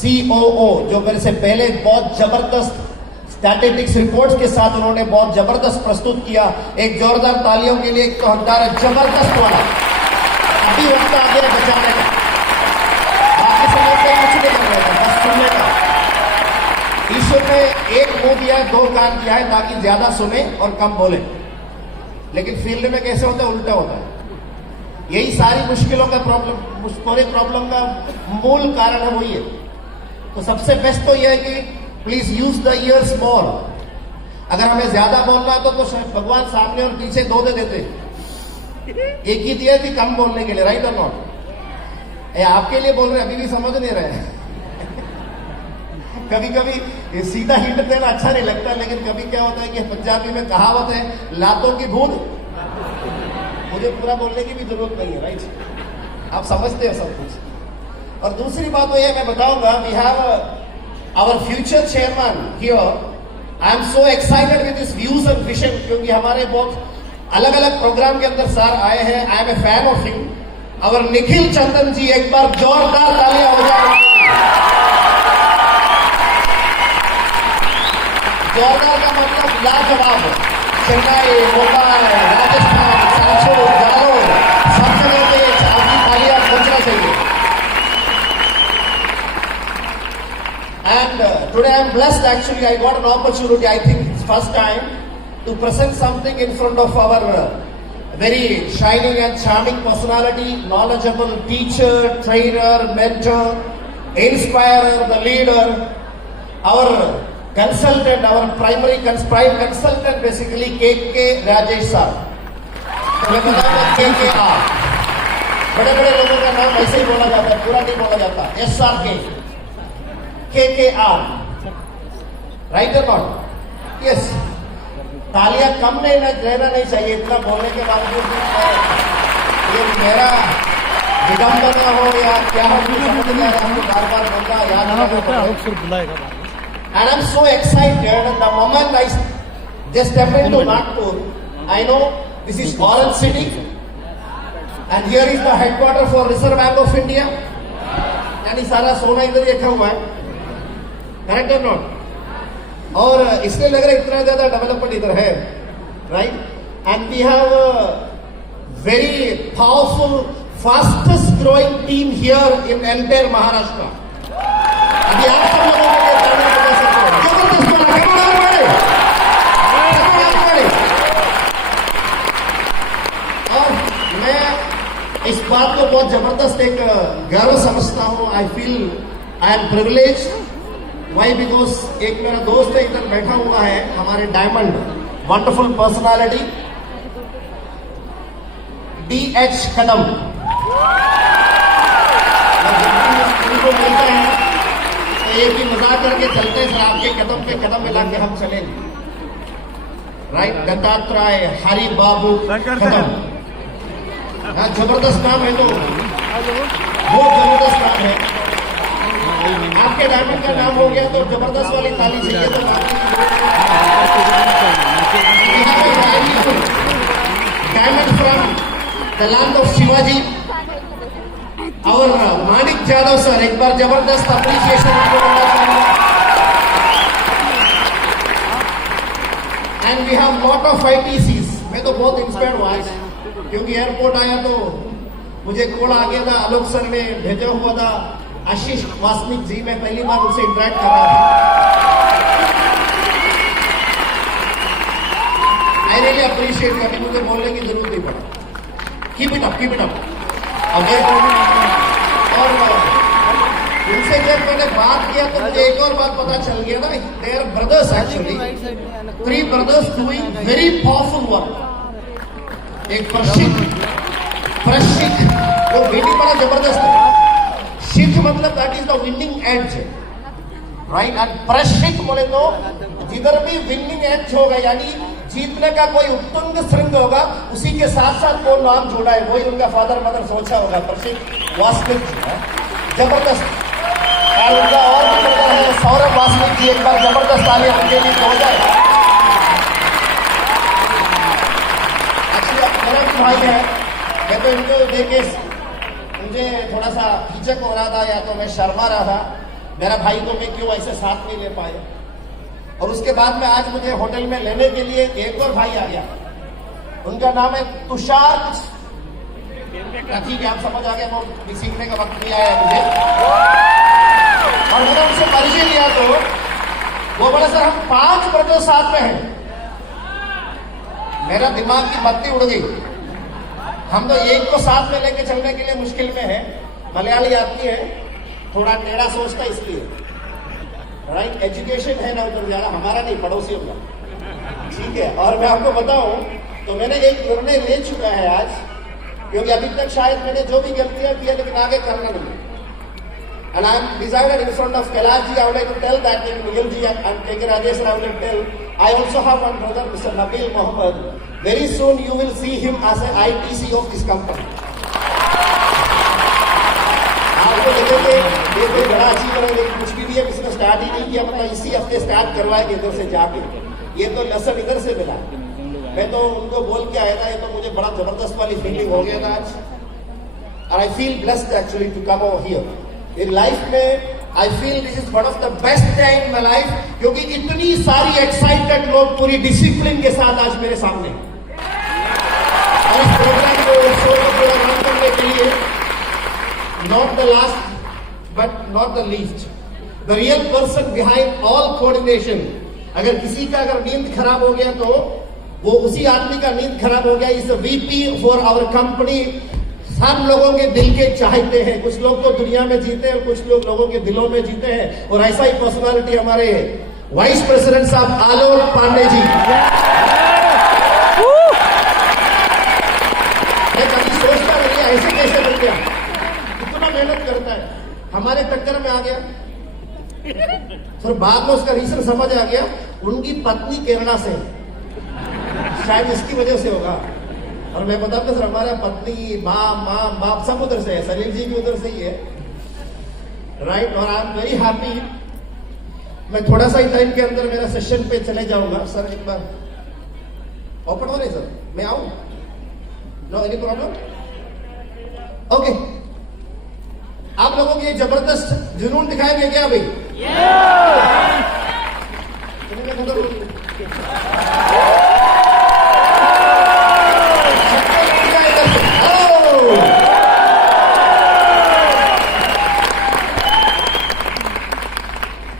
COO जो मेरे से पहले बहुत जबरदस्त स्टैटिस्टिक्स रिपोर्ट्स के साथ उन्होंने बहुत जबरदस्त प्रस्तुत किया। एक जोरदार तालियों के लिए एक तो हकदार है जबरदस्त वाला। अभी वक्त आ गया बचाने का, बाकी समय पे कुछ नहीं कर रहे थे, बस सुनने का। ईश्वर ने एक मुंह दिया, दो कान किया है ताकि ज्यादा सुने और कम बोले। लेकिन फील्ड में कैसे होता है? उल्टा होता है। यही सारी मुश्किलों का प्रॉब्लम, पूरे प्रॉब्लम का मूल कारण है वही है। तो सबसे बेस्ट तो यह है कि please use the years more. अगर हमें ज्यादा बोलना है तो शायद भगवान सामने और पीछे दो दे देते। एक ही दिया थी कम बोलने के लिए, राइट और नॉट? आपके लिए बोल रहे, अभी भी समझ नहीं रहे। कभी कभी सीधा हिंट देना अच्छा नहीं लगता, लेकिन कभी क्या होता है कि पंजाबी में कहावत है, लातों की बूंद। मुझे पूरा बोलने की भी जरूरत नहीं है, राइट? आप समझते हैं सब कुछ। और दूसरी बात तो यह मैं बताऊंगा, we have our future chairman here. I am so excited with this views and vision, क्योंकि हमारे बहुत अलग अलग प्रोग्राम के अंदर सर आए हैं। I am a fan of him. और निखिल चंदन जी, एक बार जोरदार तालियां हो जाए। जोरदार का मतलब लाजवाब। चेन्नई, मुंबई, राजस्थान, सांचो, जालोर, सब जगह पे आपकी तालियां पहुंचना चाहिए। And today I am blessed. Actually, I got an opportunity. I think it's first time to present something in front of our very shining and charming personality, knowledgeable teacher, trainer, mentor, inspirer, the leader, our consultant, our prime consultant basically, KK Rajesh sir. तो मैं बताऊंगा KKR। बड़े बड़े लोगों का नाम ऐसे ही बोला जाता है, पूरा नहीं बोला जाता। SRK, KKR, राइट और नॉट? यस। तालियां कम नहीं रहना नहीं चाहिए, इतना बोलने के बावजूद ये मेरा विडंबना हो या क्या हो, समझ नहीं आ रहा। हमको बार बार बोलना याद। And I'm so excited. The moment I just step into Nagpur, I know this is Orange City, and here is the headquarters for Reserve Bank of India. यानी सारा सोना इधर रखा हुआ है, करेक्ट और नॉट? और इसलिए लग रहा है इतना ज्यादा डेवलपमेंट इधर है, right? And we have very powerful, fastest growing team here in entire Maharashtra. अभी आप सब लोगों के लिए जबरदस्त बना, बहुत जबरदस्त एक गर्व समझता हूँ. I feel I am privilege. Why because एक मेरा दोस्त है इधर बैठा हुआ है, हमारे डायमंड, वंडरफुल पर्सनालिटी, DH कदम. उनको मिलता है तो एक ही मजाक करके चलते हैं, सर आपके कदम पे कदम मिला के हम चलेंगे. राइट, दत्तात्रेय हरि बाबू कदम. हाँ, जबरदस्त नाम है, तो बहुत जबरदस्त नाम है. आपके डायमंड का नाम हो गया तो जबरदस्त वाली ताली चाहिए. तो diamond from the land of Shivaji और मानिक जादव सर, एक बार जबरदस्त appreciation and we have lot of ITCs. मैं तो बहुत इंस्पायर्ड हुआ आज, क्योंकि एयरपोर्ट आया तो मुझे कॉल आ गया था, आलोक सर ने भेजा हुआ था आशीष वासनिक जी. मैं पहली बार उनसे इंटरेक्ट कर रहा था. आई रियली अप्रिशिएट करके मुझे बोलने की जरूरत नहीं पड़ा. Keep it up, keep it up. Okay, और उनसे जब मैंने बात किया तो मुझे एक और बात पता चल गया ना, they are brothers actually, 3 brothers doing very powerful work. एक प्रशिक वो विनिंग बड़ा जबरदस्त है. शिख मतलब that is the winning edge, right. And Prashik बोले तो जिधर भी विनिंग एज होगा, यानी जीतने का कोई उत्तुंग श्रृंग होगा, उसी के साथ साथ वो नाम जोड़ा है, वही उनका फादर मदर सोचा होगा, प्रशिक वासनिक जी. जबरदस्त. और उनका और भी ब्रदर है सौरभ वासनिक जी. एक बार जबरदस्त ताली उनके लिए हो जाए. एक्चुअली मेरा भी भाई है, मैं तो इनको देखे मुझे थोड़ा सा हिचक हो रहा था, या तो मैं शर्मा रहा था. मेरा भाई को मैं क्यों ऐसे साथ नहीं ले पाया. और उसके बाद में आज मुझे होटल में लेने के लिए एक और भाई आ गया. उनका नाम है तुषार. ठीक है, आप समझ आ गए, वो भी सीखने का वक्त नहीं आया मुझे. और मैंने उनसे परिचय लिया तो वो बोला, सर हम 5 ब्रदर साथ में हैं. मेरा दिमाग की बत्ती उड़ गई. हम तो एक को साथ में लेके चलने के लिए मुश्किल में है. मलयाली आदमी है, थोड़ा टेढ़ा सोचता है, इसलिए राइट. एजुकेशन है ना उधर ज्यादा, हमारा नहीं, पड़ोसियों का. ठीक है, और मैं आपको बताऊं तो मैंने एक निर्णय ले चुका है आज, क्योंकि अभी तक शायद मैंने जो भी गलतियां की है, लेकिन आगे करना नहीं. And I am decided in front of Kailash ji, I would like to tell that in Nigel ji and K.K. Rajesh, I would like to tell, I also have one brother, Mr. Nabil Mohammed. Very soon you will see him as an ITC of this company. आपको देखेंगे ये कोई बड़ा achiever है, लेकिन कुछ भी नहीं है, किसी ने स्टार्ट ही नहीं किया, मतलब इसी हफ्ते स्टार्ट करवाएंगे इधर से जाके. ये तो लेसन इधर से मिला. मैं तो उनको बोल के आया था, ये तो मुझे बड़ा जबरदस्त वाली फीलिंग हो गया था आज. And I feel blessed actually to come over here. In life में I feel this is one of the best day in my life, क्योंकि इतनी सारी एक्साइटेड लोग पूरी डिसिप्लिन के साथ आज मेरे सामने. और इस प्रोग्राम को, शो को पूरा रन करने के लिए not the last but not the least, the real person behind all coordination. अगर किसी का अगर नींद खराब हो गया तो वो उसी आदमी का नींद खराब हो गया. Is VP for our company. सब लोगों के दिल के चाहते हैं. कुछ लोग तो दुनिया में जीते हैं और कुछ लोग लोगों के दिलों में जीते हैं. और ऐसा ही पर्सनालिटी हमारे वाइस प्रेसिडेंट साहब आलोक पांडे जी. मैं कभी सोचता नहीं ऐसे कैसे बन गया, इतना मेहनत करता है, हमारे टक्कर में आ गया. फिर बाद में उसका रीजन समझ आ गया, उनकी पत्नी केरला से, शायद इसकी वजह से होगा. और मैं बता सर, हमारा पत्नी, माँ बाप सब उधर से है, सलील जी भी उधर से ही है, राइट. और आई एम वेरी हैप्पी. मैं थोड़ा सा ही टाइम के अंदर मेरा सेशन पे चले जाऊंगा. सर एक बार ओपन हो रहे सर, मैं आऊं? No any problem? ओके. आप लोगों की जबरदस्त जुनून दिखाएंगे क्या अभी?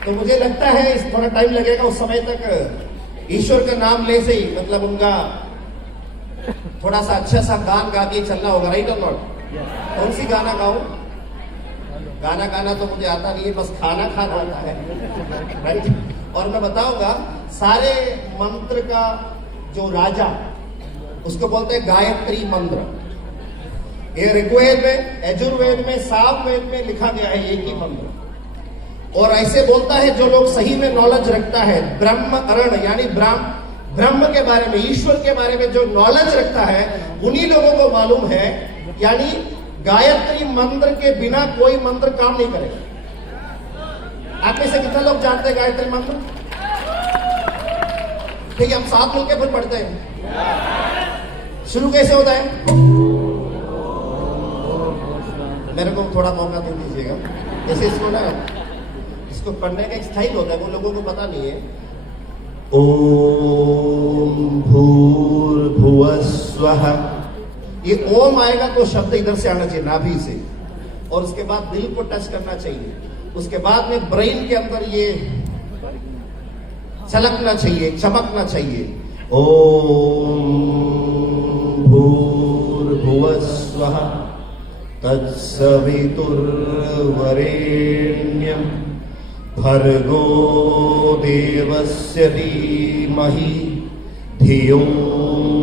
तो मुझे लगता है इस थोड़ा टाइम लगेगा, उस समय तक ईश्वर का नाम ले से ही मतलब उनका थोड़ा सा अच्छा सा गान गा के चलना होगा. राइट और नॉट? कौन सी गाना गाऊं? गाना गाना तो मुझे आता नहीं है, बस खाना खाना आता है, राइट? और मैं बताऊंगा सारे मंत्र का जो राजा, उसको बोलते हैं गायत्री मंत्र। ये ऋग्वेद में, यजुर्वेद में, सामवेद में लिखा गया है एक ही मंत्र। और ऐसे बोलता है जो लोग सही में नॉलेज रखता है, ब्रह्म अरण यानी ब्रह्म के बारे में, ईश्वर के बारे में जो नॉलेज रखता है, उन्हीं लोगों को मालूम है, यानी गायत्री मंत्र के बिना कोई मंत्र काम नहीं करेगा। आप में से कितने लोग जानते हैं गायत्री मंत्र? ठीक है, हम साथ मिलकर फिर पढ़ते हैं। शुरू कैसे होता है? मेरे को थोड़ा मौका दे दीजिएगा। जैसे इसको ना, इसको पढ़ने का एक स्टाइल होता है, वो लोगों को पता नहीं है। ओम भूर्भुवस्वः, ये ओम आएगा तो शब्द इधर से आना चाहिए, नाभि से, और उसके बाद दिल को टच करना चाहिए। उसके बाद में ब्रेन के अंदर ये छलकना चाहिए, चमकना चाहिए। ओम भूर्भुवस्वः तत्सवितुर्वरेण्यं भर्गो देवस्य धीमहि धियो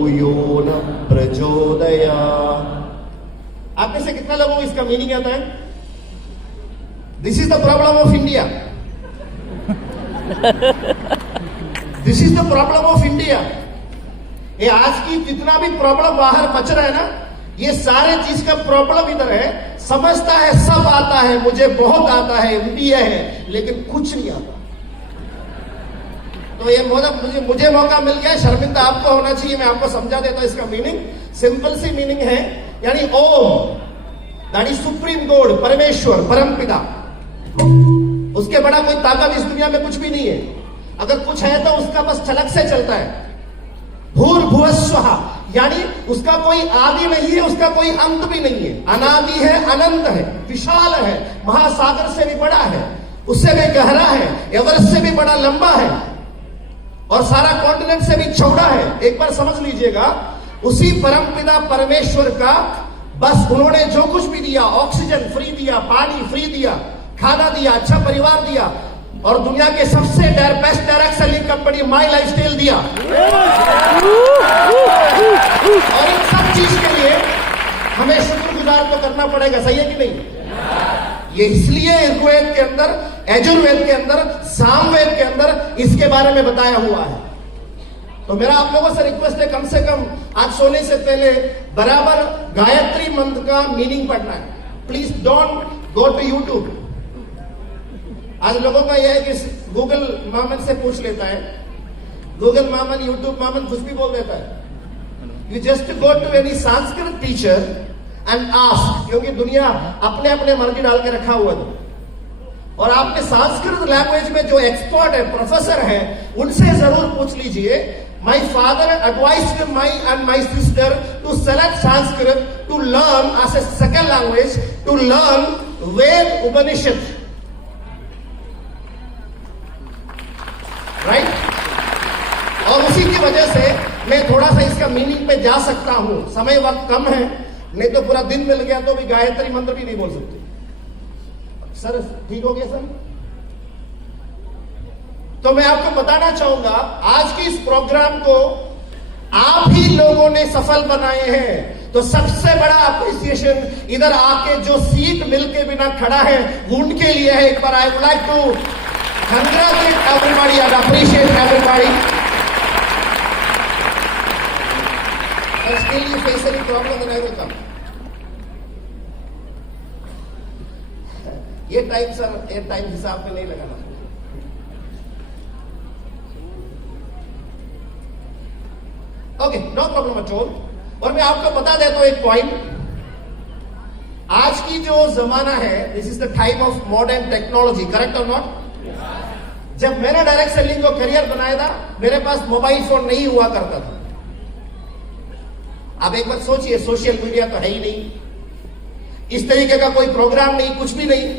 यो न प्रचोदयात्। आप में से कितना लोगों को इसका मीनिंग आता है? This is the problem of India. This is the problem of India. ये आज की जितना भी प्रॉब्लम बाहर मच रहा है ना, ये सारे चीज का प्रॉब्लम इधर है। समझता है सब आता है, मुझे बहुत आता है, इंडिया है, लेकिन कुछ नहीं आता। तो ये मुझे मौका मिल गया, शर्मिंदा आपको होना चाहिए। मैं आपको समझा देता हूं इसका मीनिंग। सिंपल सी मीनिंग है, यानी ओम दैट इज सुप्रीम गॉड, परमेश्वर, परमपिता। उसके बड़ा कोई ताकत इस दुनिया में कुछ भी नहीं है। अगर कुछ है तो उसका बस झलक से चलता है। भूर्भुवस्वः यानी उसका कोई आदि नहीं है, उसका कोई अंत भी नहीं है, अनादि है, अनंत है, विशाल है, महासागर से भी बड़ा है, उससे भी गहरा है, एवरेस्ट से भी बड़ा लंबा है, और सारा कॉन्टिनेंट से भी चौड़ा है। एक बार समझ लीजिएगा, उसी परमपिता परमेश्वर का बस उन्होंने जो कुछ भी दिया, ऑक्सीजन फ्री दिया, पानी फ्री दिया, खाना दिया, अच्छा परिवार दिया, और दुनिया के सबसे बेस्ट डायरेक्ट सेलिंग कंपनी माई लाइफस्टाइल दिया। और इन सब चीज के लिए हमें शुक्रगुजार तो करना पड़ेगा, सही है कि नहीं? ये इसलिए ऋग्वेद के अंदर, यजुर्वेद के अंदर, सामवेद के अंदर इसके बारे में बताया हुआ है। तो मेरा आप लोगों से रिक्वेस्ट है, कम से कम आज सोने से पहले बराबर गायत्री मंत्र का मीनिंग पढ़ना है। Please don't go to YouTube. आज लोगों का यह है कि गूगल मामन से पूछ लेता है, गूगल मामन, यूट्यूब मामन कुछ भी बोल देता है। You just go to any Sanskrit teacher and ask, क्योंकि दुनिया अपने अपने मर्जी डाल के रखा हुआ है। और आपने संस्कृत लैंग्वेज में जो एक्सपर्ट है, प्रोफेसर है, उनसे जरूर पूछ लीजिए। My father advised me and my sister to select Sanskrit to learn as a second language, to learn Ved Upanishad. Right? और उसी की वजह से मैं थोड़ा सा इसका मीनिंग पे जा सकता हूं। समय वक्त कम है, नहीं तो पूरा दिन मिल गया तो भी गायत्री मंत्र भी नहीं बोल सकते। सर ठीक हो गया सर? तो मैं आपको बताना चाहूंगा, आज की इस प्रोग्राम को आप ही लोगों ने सफल बनाए हैं। तो सबसे बड़ा अप्रिसिएशन इधर आके जो सीट मिलके बिना खड़ा है उनके लिए है। एक बार I would like to congratulate everybody and appreciate everybody. And still you face any problem, then I will come. ये टाइम सर, ये टाइम हिसाब में नहीं लगाना। Okay, no problem at all. और मैं आपको बता देता हूं एक पॉइंट। आज की जो जमाना है, this is the time of modern technology, correct और नॉट? जब मैंने डायरेक्ट सेलिंग को करियर बनाया था, मेरे पास मोबाइल फोन नहीं हुआ करता था। आप एक बार सोचिए, सोशल मीडिया तो है ही नहीं, इस तरीके का कोई प्रोग्राम नहीं, कुछ भी नहीं।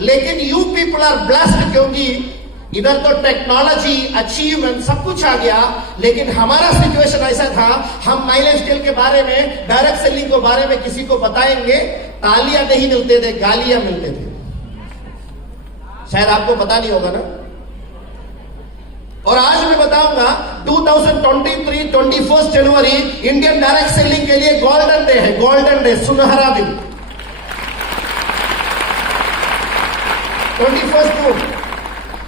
लेकिन यू पीपल आर ब्लेस्ड, क्योंकि इधर तो टेक्नोलॉजी, अचीवमेंट सब कुछ आ गया, लेकिन हमारा सिचुएशन ऐसा था, हम माइलेज स्केल के बारे में, डायरेक्ट सेलिंग के बारे में किसी को बताएंगे, तालियां नहीं मिलते थे, गालियां मिलते थे। शायद आपको पता नहीं होगा ना। और आज मैं बताऊंगा 2023 21 जनवरी इंडियन डायरेक्ट सेलिंग के लिए गोल्डन डे है, गोल्डन डे, सुनहरा दिन। 21 जून,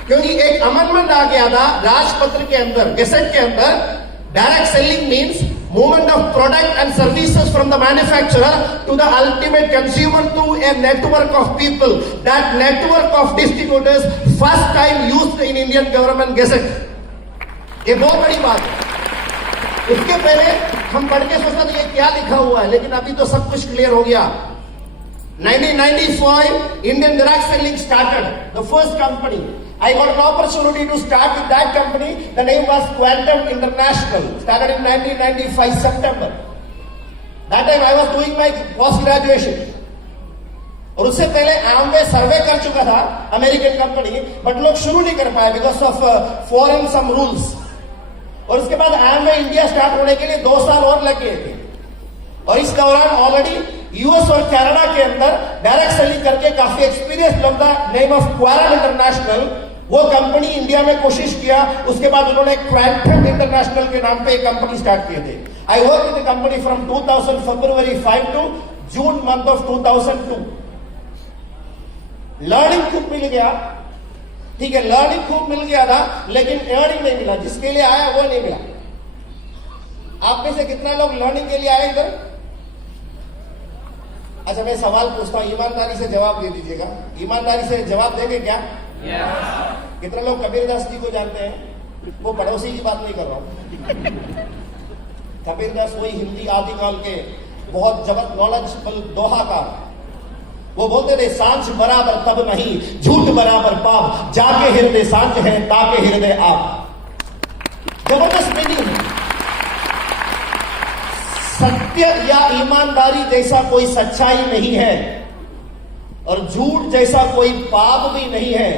क्योंकि एक अमेंडमेंट आ गया था राजपत्र के अंदर, गेसेट के अंदर। Direct selling means movement of product and services from the manufacturer to the ultimate consumer through a network of people. That network of distributors first time used in Indian government gazette. ये बहुत बड़ी बात है। उसके पहले हम पढ़ के सोचते थे ये क्या लिखा हुआ है, लेकिन अभी तो सब कुछ क्लियर हो गया। 1995 Indian direct selling started, the first company. I got an opportunity to start with that company. The name was Quantum International. Started in 1995 September. That time I was doing my post graduation. और उससे पहले Amway सर्वे कर चुका था, American company, but लोग शुरू नहीं कर पाए because of foreign some rules. और उसके बाद आमवे इंडिया स्टार्ट होने के लिए 2 साल और लग गए थे। और इस दौरान ऑलरेडी यूएस और कनाडा के अंदर डायरेक्ट सेलिंग करके काफी एक्सपीरियंस लोग the name of quorum international, वो कंपनी इंडिया में कोशिश किया। उसके बाद उन्होंने क्वांटम इंटरनेशनल के नाम पे एक कंपनी स्टार्ट किए थे। I work with the company from 2000 February 5 to June month of 2002। Learning खूब मिल गया, ठीक है, लर्निंग खूब मिल गया था, लेकिन अर्निंग नहीं मिला। जिसके लिए आया वो नहीं मिला। आप में से कितना लोग लर्निंग के लिए आए इधर? अच्छा, मैं सवाल पूछता हूं, ईमानदारी से जवाब दे दीजिएगा। ईमानदारी से जवाब देंगे क्या? कितने लोग कबीरदास जी को जानते हैं? वो पड़ोसी की बात नहीं कर रहा हूं। कबीरदास वही हिंदी आदिकाल के बहुत जबरदस्त नॉलेजफुल दोहाकार। वो बोलते थे, सांझ बराबर तब नहीं, झूठ बराबर पाप, जाके हृदय सांझ है, ताके हृदय आप। जबरदस्त मीनिंग। सत्य या ईमानदारी जैसा कोई सच्चाई नहीं है, और झूठ जैसा कोई पाप भी नहीं है।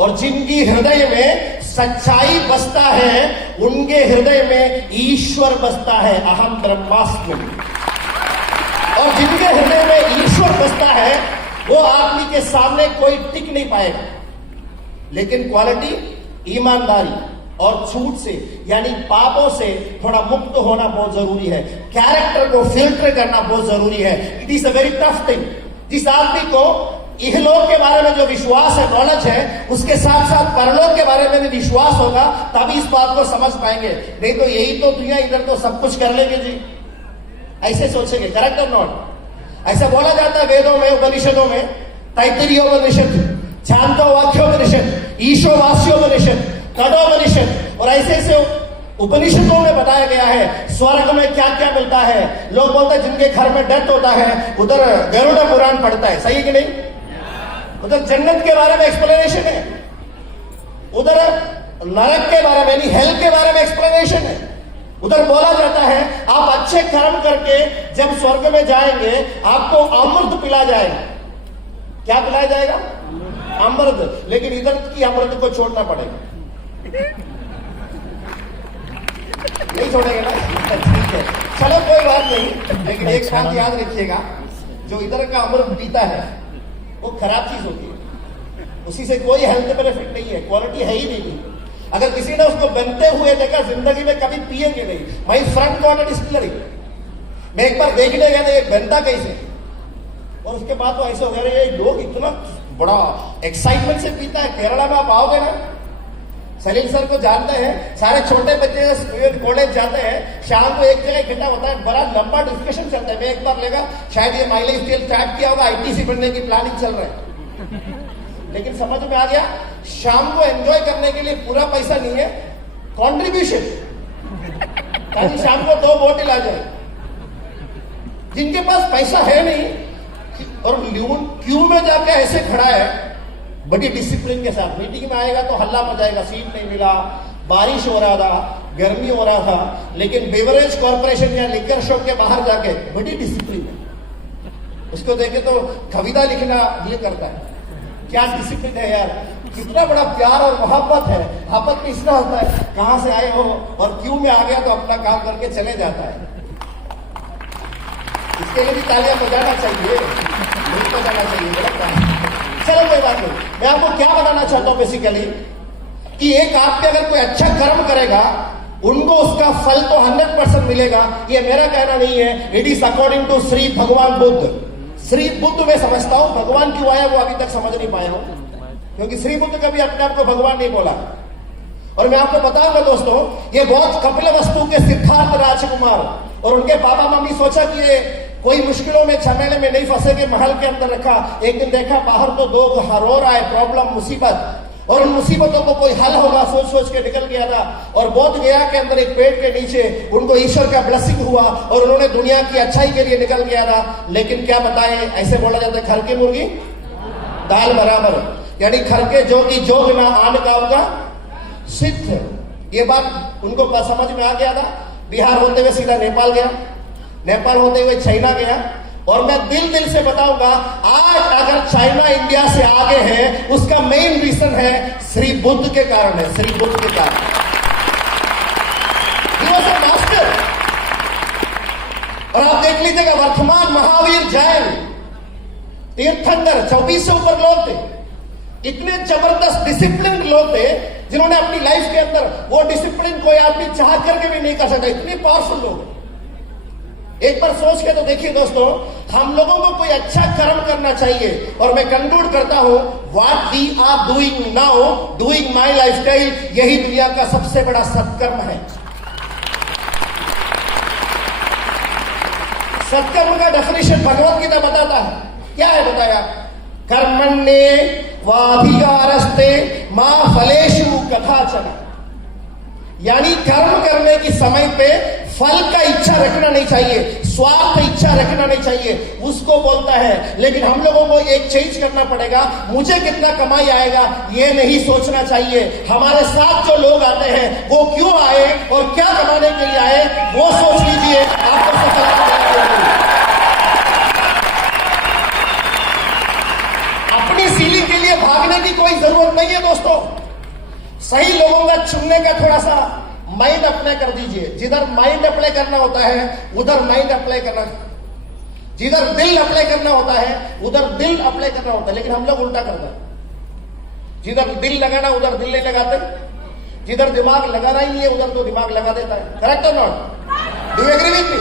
और जिनकी हृदय में सच्चाई बसता है, उनके हृदय में ईश्वर बसता है, अहम ब्रह्मास्मि। और जिनके हृदय में ईश्वर बसता है, वो आदमी के सामने कोई टिक नहीं पाएगा। लेकिन क्वालिटी, ईमानदारी और झूठ से यानी पापों से थोड़ा मुक्त होना बहुत जरूरी है। कैरेक्टर को फिल्टर करना बहुत जरूरी है। It is a very tough thing. जिस आदमी को इहलोक के बारे में जो विश्वास है, नॉलेज है, उसके साथ साथ परलोक के बारे में भी विश्वास होगा, तभी इस बात को समझ पाएंगे। नहीं तो यही तो दुनिया, इधर तो सब कुछ कर लेंगे जी, ऐसे सोचेंगे। करेक्ट और नॉट? ऐसा बोला जाता है वेदों में, उपनिषदों में, तैत्तिरीयोपनिषद, छांदोवाक्योपनिषद, ईशोवास्योपनिषद, कठोपनिषद, और ऐसे ऐसे उपनिषदों में बताया गया है स्वर्ग में क्या क्या मिलता है। लोग बोलते हैं जिनके घर में डेथ होता है उधर गरुड़ पुराण पढ़ता है, सही है कि नहीं? उधर जन्नत के बारे में एक्सप्लेनेशन है, उधर नरक के बारे में, हेल के बारे में एक्सप्लेनेशन है। उधर बोला जाता है आप अच्छे कर्म करके जब स्वर्ग में जाएंगे, आपको अमृत पिला जाएगा। क्या पिलाया जाएगा? अमृत। लेकिन इधर की अमृत को छोड़ना पड़ेगा। नहीं छोड़ेगा ना? ठीक है, चलो कोई बात नहीं। लेकिन एक बात याद रखिएगा, जो इधर का अमृत पीता है वो खराब चीज होती है, उसी से कोई हेल्थ बेनिफिट नहीं है, क्वालिटी है ही नहीं। अगर किसी ने उसको बनते हुए देखा, जिंदगी में कभी पिएंगे नहीं। वही फ्रंट वाटर डिस्टिलरी मैं एक बार देखने गया था, एक बनता कैसे, और उसके बाद तो ऐसे हो गया, ये लोग इतना बड़ा एक्साइटमेंट से पीता है। केरला में आप आओगे ना, सलीम सर को जानते हैं, सारे छोटे बच्चे कॉलेज जाते हैं, शाम को एक जगह इकट्ठा होता है, बड़ा लंबा डिस्कशन चलता है। मैं एक बार लेगा, शायद ये माइलेज स्केल स्टार्ट किया होगा, आईटीसी बनने की प्लानिंग चल रहा है। लेकिन समझ में आ गया, शाम को एंजॉय करने के लिए पूरा पैसा नहीं है, कंट्रीब्यूशन, ताकि शाम को 2 बोतल आ जाए। जिनके पास पैसा है नहीं और क्यू में जाके ऐसे खड़ा है, बड़ी डिसिप्लिन के साथ मीटिंग में आएगा तो हल्ला मचाएगा, सीट नहीं मिला, बारिश हो रहा था, गर्मी हो रहा था, लेकिन बेवरेज कॉर्पोरेशन या लिकर शॉप के बाहर जाके बड़ी डिसिप्लिन है। उसको देखे तो कविता लिखना ये करता है। क्या डिसिप्लिन है यार। कितना बड़ा प्यार और मोहब्बत है। आपस में इसना होता है, कहां से आए हो और क्यों में आ गया तो अपना काम करके चले जाता है। इसके लिए भी तालियां बजाना चाहिए, नहीं बजाना चाहिए, गलत है। चलो कोई बात नहीं। मैं आपको क्या बताना चाहता हूं बेसिकली कि एक आदमी अगर कोई अच्छा कर्म करेगा उनको उसका फल तो 100% मिलेगा। ये मेरा कहना नहीं है, it is according to Shri Bhagwan Buddha. Shri Buddha मैं समझता हूं, भगवान क्यों आया वो अभी तक समझ नहीं पाया हूं, क्योंकि श्री बुद्ध कभी अपने आप को भगवान नहीं बोला। और मैं आपको बताऊंगा दोस्तों, ये बहुत कपिलवस्तु के सिद्धार्थ राजकुमार और उनके बाबा मम्मी सोचा कि ये कोई मुश्किलों में झमेले में नहीं फंसेंगे, महल के अंदर रखा। एक दिन देखा बाहर तो दो रो रहा है, प्रॉब्लम मुसीबत, और उन मुसीबतों को कोई हल होगा सोच सोच के निकल गया था। और बोध गया के अंदर एक पेड़ के नीचे उनको ईश्वर का ब्लेसिंग हुआ और उन्होंने दुनिया की अच्छाई के लिए निकल गया था। लेकिन क्या बताएं, ऐसे बोला जाता है, घर की मुर्गी दाल बराबर, यानी घर के जोगी जोग ना आन गाँव का सिद्ध। ये बात उनको समझ में आ गया था। बिहार होते हुए सीधा नेपाल गया, नेपाल होते हुए चाइना गया। और मैं दिल से बताऊंगा, आज अगर चाइना इंडिया से आगे है उसका मेन रीजन है श्री बुद्ध के कारण है, श्री बुद्ध के कारण। He was a master। और आप देख लीजिएगा वर्तमान महावीर जैन तीर्थंकर 24 से ऊपर लोग थे, इतने जबरदस्त डिसिप्लिन लोग थे जिन्होंने अपनी लाइफ के अंदर वो डिसिप्लिन कोई आदमी चाह करके भी नहीं कर सकता, इतने पावरफुल लोग। एक बार सोच के तो देखिए दोस्तों, हम लोगों को कोई अच्छा कर्म करना चाहिए। और मैं कंक्लूड करता हूं, what we are doing now, doing my lifestyle, यही दुनिया का सबसे बड़ा सत्कर्म है। सत्कर्म का डेफिनेशन भगवत गीता बताता है, क्या है बताया, कर्मण्ये वाधिकारस्ते मां फलेषु कथाचन। यानी कर्म करने की समय पे फल का इच्छा रखना नहीं चाहिए, स्वार्थ इच्छा रखना नहीं चाहिए, उसको बोलता है। लेकिन हम लोगों को एक चेंज करना पड़ेगा, मुझे कितना कमाई आएगा ये नहीं सोचना चाहिए। हमारे साथ जो लोग आते हैं वो क्यों आए और क्या कमाने के लिए आए वो सोच लीजिए, आपको सफलता मिलेगी। अपनी सीलिंग के लिए भागने की कोई जरूरत नहीं है दोस्तों। सही लोगों का चुनने का थोड़ा सा माइंड अप्लाई कर दीजिए। जिधर माइंड अप्लाई करना होता है उधर माइंड अप्लाई करना, जिधर दिल अप्लाई करना होता है उधर दिल अप्लाई करना होता है। लेकिन हम लोग उल्टा करते हैं, जिधर दिल लगाना उधर दिल नहीं लगाते, जिधर दिमाग लगाना ही है उधर तो दिमाग लगा देता है। करेक्ट और not? Do you agree with me?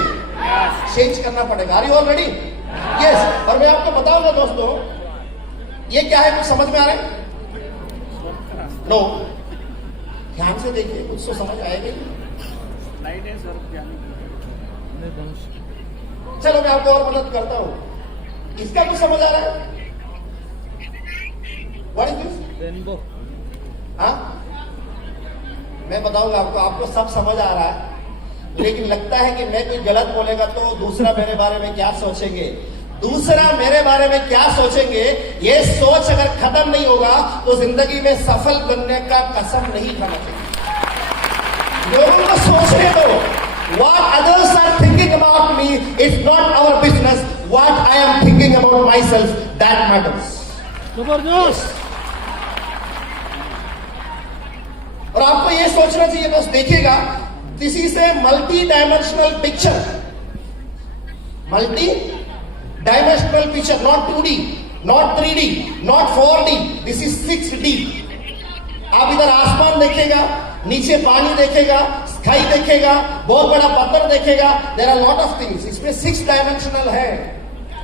Change करना पड़ेगा। Are you all ready? Yes. और मैं आपको बताऊंगा दोस्तों, ये क्या है, कुछ समझ में आ रहा है? नो, ध्यान से देखिए, कुछ तो समझ आएगा। चलो मैं आपको और मदद करता हूं, इसका कुछ समझ आ रहा है? What is this? रेनबो। हाँ, मैं बताऊंगा आपको, आपको सब समझ आ रहा है, लेकिन लगता है कि मैं कोई गलत बोलेगा तो दूसरा मेरे बारे में क्या सोचेंगे, दूसरा मेरे बारे में क्या सोचेंगे, ये सोच अगर खत्म नहीं होगा तो जिंदगी में सफल बनने का कसम नहीं खाना चाहिए। लोगों को सोचने दो, what others are thinking about me is not our business, what I am thinking about myself that matters। जबरदस्त। और आपको ये सोचना चाहिए बस, देखिएगा this is a multi dimensional picture, multi dimensional picture, not 2D, not 3D, not 4D, this is 6D। आप इधर आसमान देखेगा, नीचे पानी देखेगा, स्काई देखेगा, बहुत बड़ा पत्थर देखेगा, there are lot of things. इसमें 6 डायमेंशनल है,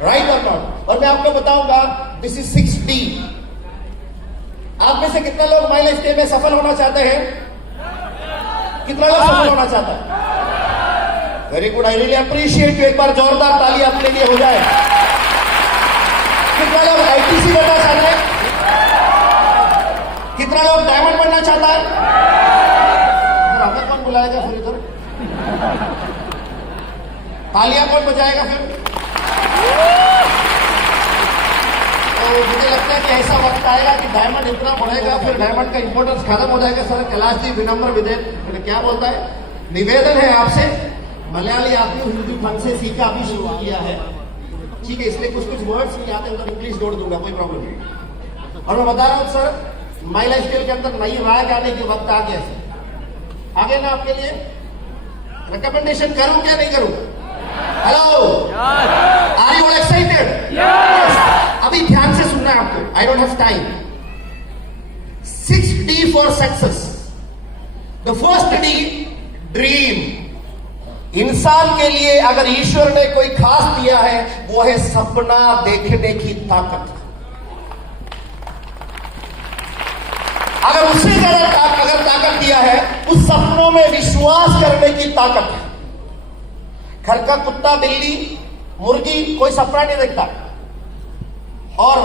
राइट और नॉट? और मैं आपको बताऊंगा दिस इज 6D। आप में से कितना लोग माई लाइफ में सफल होना चाहते हैं? कितना लोग सफल होना चाहता है? Very good, I really appreciate. एक बार जोरदार ताली अपने लिए हो जाए। कितना लोग आईटीसी बनना चाहते हैं? कितना लोग डायमंड बनना चाहता है? हमें कौन बुलाएगा फिर इधर? तालियां कौन बजाएगा फिर? तो मुझे लगता है कि ऐसा वक्त आएगा कि डायमंड इतना बढ़ेगा, फिर डायमंड का इंपोर्टेंस खत्म हो जाएगा। सर कैलाश जी विनम्र विधेयक क्या बोलता है, निवेदन है आपसे, मलयाली आदमी हिंदी फन से सीखा अभी शुरू किया है, ठीक है, इसलिए कुछ वर्ड्स नहीं आते, उधर इंग्लिश जोड़ दूंगा, कोई प्रॉब्लम नहीं। और मैं बता रहा हूं सर, माई लाइफ स्टाइल के अंदर नई राय आने के वक्त आ गया है। आगे ना आपके लिए रिकमेंडेशन करूं क्या नहीं करूं? Hello, are you all excited? अभी ध्यान से सुनना है आपको, I don't have time. 6D for success. The first D, dream. इंसान के लिए अगर ईश्वर ने कोई खास दिया है वो है सपना देखने की ताकत। अगर उसे अगर ताकत दिया है, उस सपनों में विश्वास करने की ताकत है। घर का कुत्ता, बिल्ली, मुर्गी कोई सपना नहीं देखता, और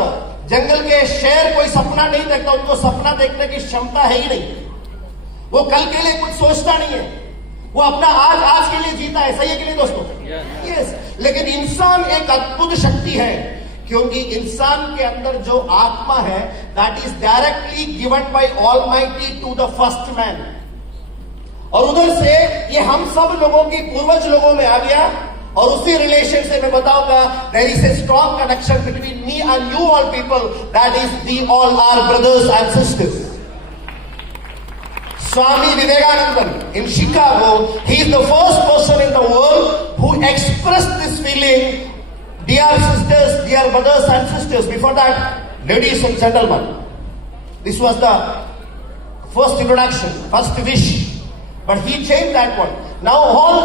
जंगल के शेर कोई सपना नहीं देखता। उनको सपना देखने की क्षमता है ही नहीं। वो कल के लिए कुछ सोचता नहीं है, वो अपना आज के लिए जीता है। सही है कि नहीं दोस्तों? यस। लेकिन इंसान एक अद्भुत शक्ति है, क्योंकि इंसान के अंदर जो आत्मा है, that is directly given by almighty to the first man. और उधर से ये हम सब लोगों की पूर्वज लोगों में आ गया, और उसी रिलेशन से मैं बताऊंगा, there is a strong connection between me and you all people, that is we all are brothers and sisters. Swami Vivekananda in Chicago, he is the first person in the world who expressed this feeling, dear sisters, dear brothers and sisters. Before that, ladies and gentlemen, this was the first introduction, first wish. But he changed that one. Now all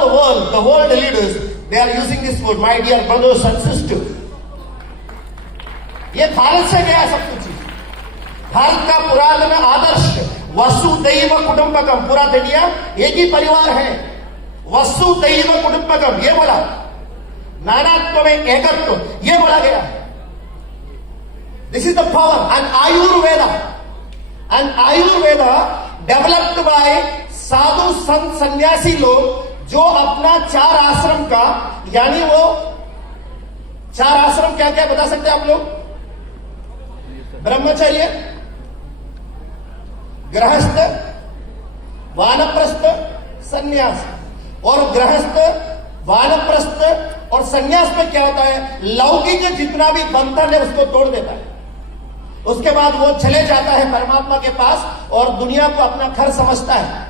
the world leaders, they are using this word, my dear brothers and sisters. ये भारत से गया सब कुछ। भारत का पुरातन आदर्श वसुदैव कुटुंबकम, पूरा दुनिया एक ही परिवार है। वसुदैव कुटुंबकम ये बोला, नानात्व में एकत्व ये बोला गया। This is the power. And Ayurveda developed by साधु संत सन्यासी लोग, जो अपना 4 आश्रम का, यानी वो 4 आश्रम क्या क्या बता सकते हैं आप लोग? ब्रह्मचर्य, गृहस्थ, वानप्रस्थ, सन्यास। और गृहस्थ, वानप्रस्थ और सन्यास में क्या होता है? लौकिक जितना भी बंधन है उसको तोड़ देता है। उसके बाद वो चले जाता है परमात्मा के पास और दुनिया को अपना घर समझता है।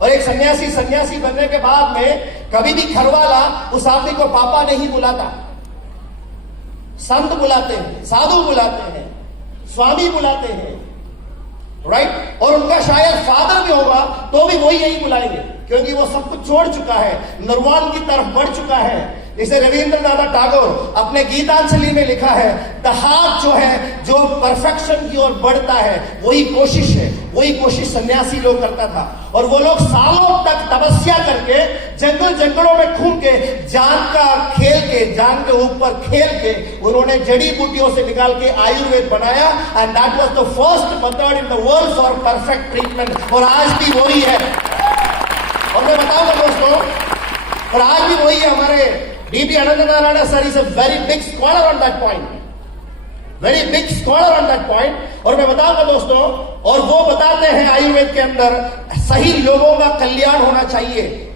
और एक सन्यासी बनने के बाद में कभी भी घर वाला उस आदमी को पापा नहीं बुलाता, संत बुलाते हैं, साधु बुलाते हैं, स्वामी बुलाते हैं, राइट। और उनका शायद फादर भी होगा तो भी वही यही बुलाएंगे, क्योंकि वो सब कुछ छोड़ चुका है, निर्वाण की तरफ बढ़ चुका है। इसे रविंद्रनाथ टैगोर अपने गीतांजलि में लिखा है, द हार्ट जो है, जो परफेक्शन की ओर बढ़ता है, वही कोशिश है। वही कोशिश सन्यासी लोग करता था। और वो लोग सालों तक तपस्या करके जंगलों में घूम के जान का खेल के, जान के ऊपर खेल के उन्होंने जड़ी बूटियों से निकाल के आयुर्वेद बनाया। And that was the first method in the world for perfect treatment. और आज भी वही है। और मैं बताऊंगा दोस्तों, और आज भी वही है। हमारे dB Anant Narayan sir is a very big scholar on that point, very big scholar on that point. और मैं बताऊंगा दोस्तों, और वो बताते हैं आयुर्वेद के अंदर सही लोगों का कल्याण होना चाहिए।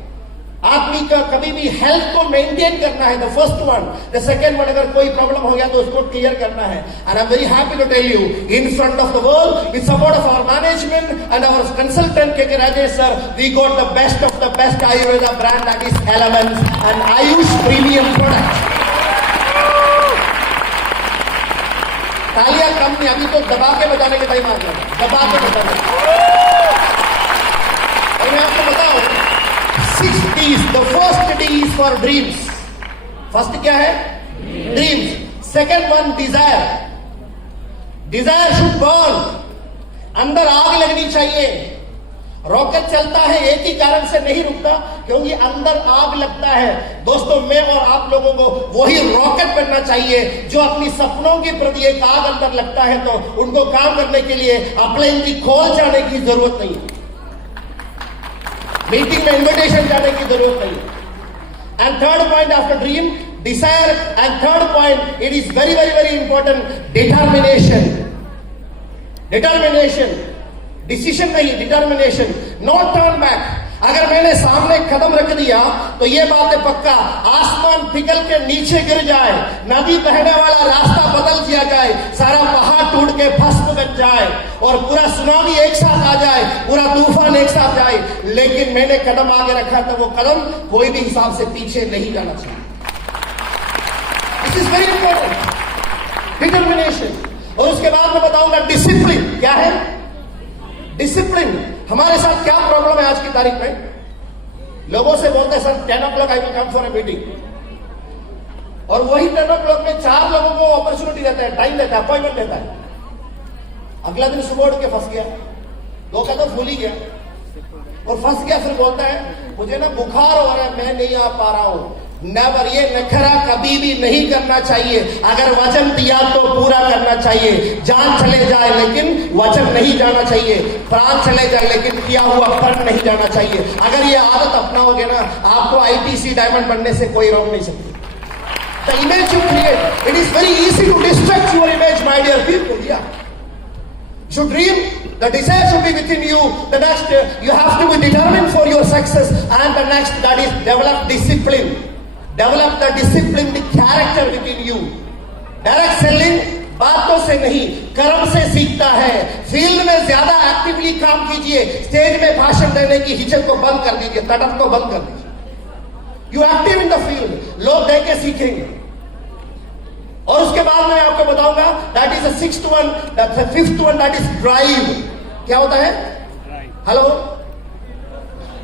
आदमी का कभी भी हेल्थ को मेंटेन करना है, the first one. The second one, अगर कोई प्रॉब्लम हो गया तो उसको क्लियर करना है। And I am very happy to tell you, in front of the world, with support of our management and our consultant K Rajesh sir, we got the best Ayurveda brand, that is Elements and Ayush premium product. तालियां कम नहीं, अभी तो दबा के बजाने के time आ गया, दबा के बजाने। और मैं आपको बताऊं, 6 D's, the first D is for dreams. First क्या है? Dreams. Second one, desire. Desire should burn. अंदर आग लगनी चाहिए। रॉकेट चलता है एक ही कारण से नहीं रुकता, क्योंकि अंदर आग लगता है। दोस्तों, मैं और आप लोगों को वही रॉकेट बनना चाहिए, जो अपनी सपनों के प्रति एक आग अंदर लगता है तो उनको काम करने के लिए अपने की खोल जाने की जरूरत नहीं, मीटिंग में इन्विटेशन जाने की जरूरत नहीं। And third point after dream, desire. And third point, it is very very very important, determination. Determination, decision नहीं, डिटर्मिनेशन, नॉट टर्न बैक। अगर मैंने सामने कदम रख दिया तो ये बात है पक्का, आसमान पिघल के नीचे गिर जाए, नदी बहने वाला रास्ता बदल दिया जाए, सारा पहाड़ टूट के भस्म बन जाए और पूरा सुनामी एक साथ आ जाए, पूरा तूफान एक साथ जाए, लेकिन मैंने कदम आगे रखा तो वो कदम कोई भी हिसाब से पीछे नहीं जाना चाहिए। This is very important, determination. और उसके बाद मैं बताऊंगा डिसिप्लिन क्या है। डिसिप्लिन हमारे साथ क्या प्रॉब्लम है आज की तारीख में, लोगों से बोलते हैं sir 10 o'clock I will come for a meeting, और वही 10 o'clock में 4 लोगों को अपॉर्चुनिटी देता है, टाइम देता है, अपॉइंटमेंट देता है, अगला दिन सुबह उठ के फंस गया, 2 कदम भूल ही गया और फंस गया, फिर बोलता है मुझे ना बुखार हो रहा है, मैं नहीं आ पा रहा हूं। नेवर, ये नखरा कभी भी नहीं करना चाहिए। अगर वचन दिया तो पूरा करना चाहिए। जान चले जाए लेकिन वचन नहीं जाना चाहिए, प्राण चले जाए लेकिन किया हुआ फर्क नहीं जाना चाहिए। अगर ये आदत अपनाओगे ना, आपको आईटीसी डायमंड बनने से कोई रोक नहीं सकती। The image you create, it is very easy to destruct your image, my dear people. Yeah, you should dream. The desire should be within you. The next, you have to be determined for your success. And the next, that is develop discipline. Develop the discipline, the character within you. Direct selling बातों से नहीं, कर्म से सीखता है। Field में ज्यादा actively काम कीजिए, स्टेज में भाषण देने की हिचक को बंद कर दीजिए, तटस्थ को बंद कर दीजिए। You active in the field, लोग देख के सीखेंगे। और उसके बाद मैं आपको बताऊंगा that is the 6th one, the 5th one, that is drive. क्या होता है? हेलो,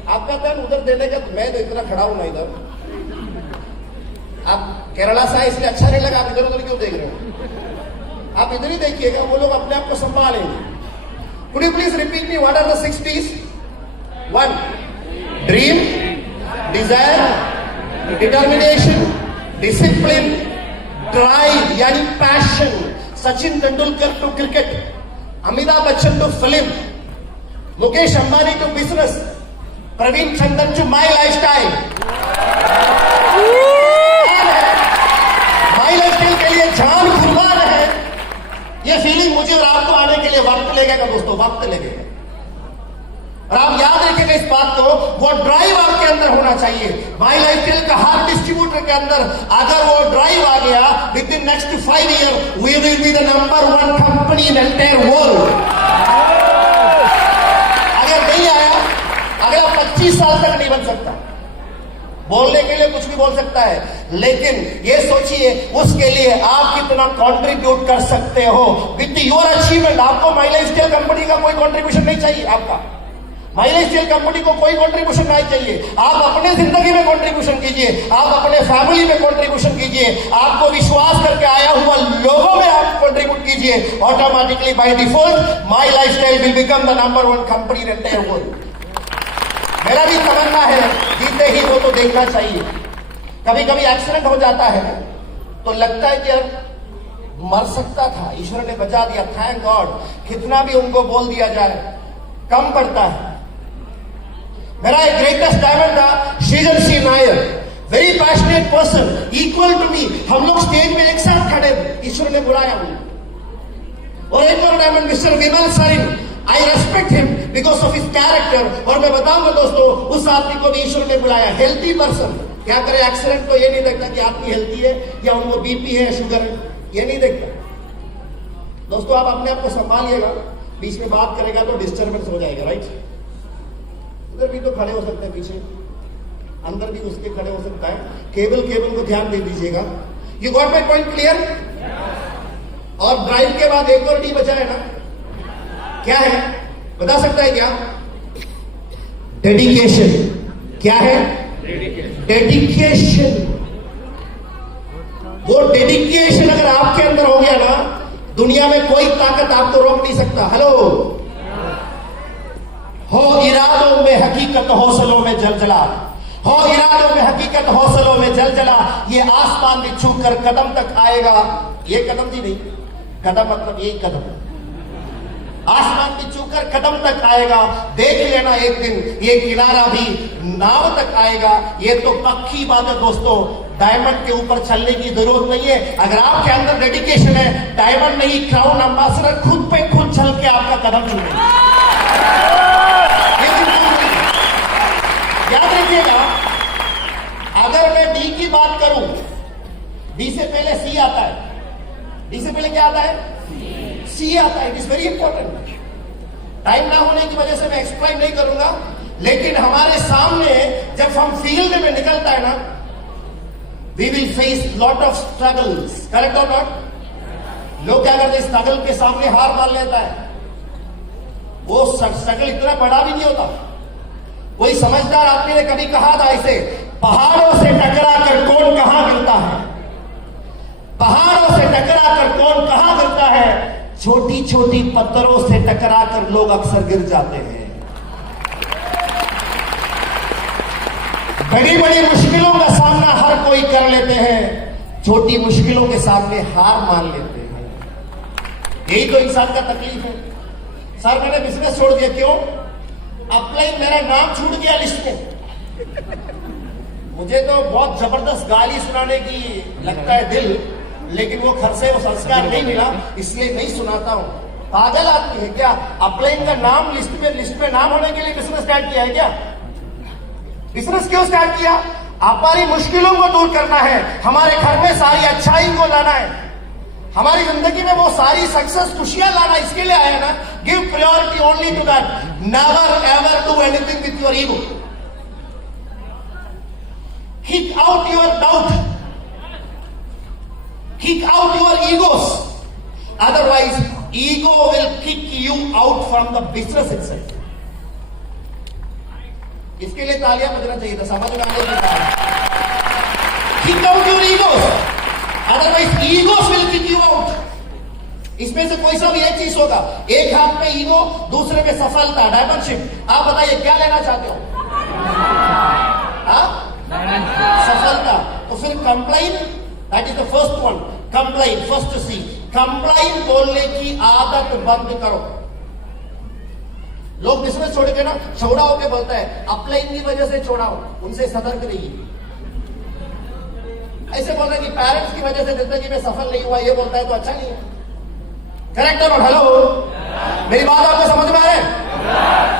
आपका ध्यान उधर देने का, मैं तो इतना खड़ा हूं ना इधर, आप केरला से इसलिए अच्छा नहीं लगा, आप इधर उधर क्यों देख रहे हो? आप इधर ही देखिएगा, वो लोग अपने आप को संभालेंगे। Could you please repeat me what are the 6 Ds? 1, dream, desire, determination, discipline, drive यानी passion. Sachin Tendulkar to cricket, Amitabh Bachchan to film, Mukesh Ambani to business, Praveen Chandan to my lifestyle. My lifestyle के लिए जान कुर्बान है। ये फीलिंग मुझे और आपको आने के लिए वक्त लगेगा दोस्तों, वक्त लगेगा। और आप याद रखिएगा इस बात को, वो ड्राइव आपके अंदर होना चाहिए। माई लाइफस्टाइल का हर डिस्ट्रीब्यूटर के अंदर अगर वो ड्राइव आ गया, within next 5 years we will be the number 1 company in entire world. अगर नहीं आया, अगला 25 साल तक नहीं बन सकता। बोलने के लिए कुछ भी बोल सकता है, लेकिन ये सोचिए उसके लिए आप कितना कंट्रीब्यूट कर सकते हो विद योर अचीवमेंट। आपको माई लाइफस्टाइल कंपनी का कोई कंट्रीब्यूशन नहीं चाहिए, आपका माई लाइफस्टाइल कंपनी को कोई कंट्रीब्यूशन नहीं चाहिए। आप अपने जिंदगी में कंट्रीब्यूशन कीजिए, आप अपने फैमिली में कंट्रीब्यूशन कीजिए, आपको विश्वास करके आया हुआ लोगों में आप कंट्रीब्यूट कीजिए। Automatically by default my lifestyle will become the number 1 company in entire world. मेरा भी तमन्ना है, जीते ही वो तो देखना चाहिए। कभी कभी एक्सीडेंट हो जाता है तो लगता है कि यार मर सकता था, ईश्वर ने बचा दिया, थैंक गॉड। कितना भी उनको बोल दिया जाए कम पड़ता है। मेरा एक ग्रेटेस्ट डायमंड था Srijan Singh Nair, very passionate person, equal to me. हम लोग स्टेज में एक साथ खड़े थे, ईश्वर ने बुलाया मुझे। और एक और diamond Mister Vimal Sarin, I respect him because of his character. और मैं बताऊंगा दोस्तों, उस आदमी को भी ईश्वर ने बुलाया, हेल्थी पर्सन। क्या करे, एक्सीडेंट तो ये नहीं देखता कि आपकी हेल्थी है या उनको बीपी है, शुगर है, ये नहीं देखता। दोस्तों आप अपने आप को संभालिएगा, बीच में बात करेगा तो डिस्टर्बेंस हो जाएगा, राइट? उधर भी तो खड़े हो सकते हैं, पीछे अंदर भी उसके खड़े हो सकता है। केबल को ध्यान दे दीजिएगा। You got my point clear? और ड्राइव के बाद एक और डी बचा है ना, क्या है बता सकता है क्या? डेडिकेशन। क्या है? डेडिकेशन। वो डेडिकेशन अगर आपके अंदर हो गया ना, दुनिया में कोई ताकत आपको रोक नहीं सकता। हेलो, हो इरादों में हकीकत, हौसलों में जलजला। हो इरादों में हकीकत, हौसलों में जलजला। ये आसमान भी छू कर कदम तक आएगा। ये कदम जी नहीं, कदम मतलब यही कदम, आसमान भी छू कर कदम तक आएगा। देख लेना एक दिन ये किनारा भी नाव तक आएगा। ये तो पक्की बात है दोस्तों, डायमंड के ऊपर चलने की जरूरत नहीं है। अगर आपके अंदर डेडिकेशन है, डायमंड नहीं क्राउन एम्बेसडर खुद पे खुद चल के आपका कदम चुनेगा। देखिएगा, अगर मैं डी की बात करूं, डी से पहले सी आता है। डी से पहले क्या आता है? सी आता है। It is very important. Time ना होने की वजह से मैं एक्सप्लेन नहीं करूंगा, लेकिन हमारे सामने जब हम फील्ड में निकलता है ना, we will face lot of struggles. Correct और नॉट? लोग क्या करते हैं? स्ट्रगल के सामने हार मान लेता है। वो स्ट्रगल इतना बड़ा भी नहीं होता। कोई समझदार आदमी ने कभी कहा था ऐसे, पहाड़ों से टकरा कर कौन कहां गिरता है, पहाड़ों से टकरा कर कौन कहां गिरता है, छोटी छोटी पत्थरों से टकरा कर लोग अक्सर गिर जाते हैं। बड़ी बड़ी मुश्किलों का सामना हर कोई कर लेते हैं, छोटी मुश्किलों के सामने हार मान लेते हैं। यही तो इंसान का तकलीफ है। सर मैंने बिजनेस छोड़ दिया, क्यों? अपलाइन मेरा नाम छूट गया लिस्ट में। मुझे तो बहुत जबरदस्त गाली सुनाने की लगता है दिल, लेकिन वो घर से वो संस्कार नहीं मिला, इसलिए नहीं सुनाता हूं। पागल आदमी है क्या? अपलाइन का नाम लिस्ट में नाम होने के लिए बिजनेस स्टार्ट किया है क्या? बिजनेस क्यों स्टार्ट किया? हमारी मुश्किलों को दूर करना है, हमारे घर में सारी अच्छाई को लाना है, हमारी जिंदगी में वो सारी सक्सेस खुशियां लाना, इसके लिए आया ना। Give priority only to that, never ever do anything with your ego. Kick out your doubt, kick out your egos, otherwise ego will kick you out from the business itself. इसके लिए तालियां बजना चाहिए था, समझ में आने के बाद। kick out your egos, otherwise egos will kick you out. इसमें से कोई सा भी एक चीज होगा, एक हाथ में ईगो, दूसरे में सफलता, डायमंडशिप। आप बताइए क्या लेना चाहते हो? सफलता। तो फिर complain, that is the first one. Complain, first see. Complain बोलने की आदत बंद करो। लोग बिजनेस छोड़ के ना छोड़ा होके बोलता है, अपलाइन की वजह से छोड़ा हो, उनसे सतर्क रहिए। ऐसे बोल रहे कि पेरेंट्स की वजह से जिंदगी में सफल नहीं हुआ, ये बोलता है तो अच्छा नहीं है। करेक्ट और हेलो, मेरी बात आपको समझ में आ रहा है?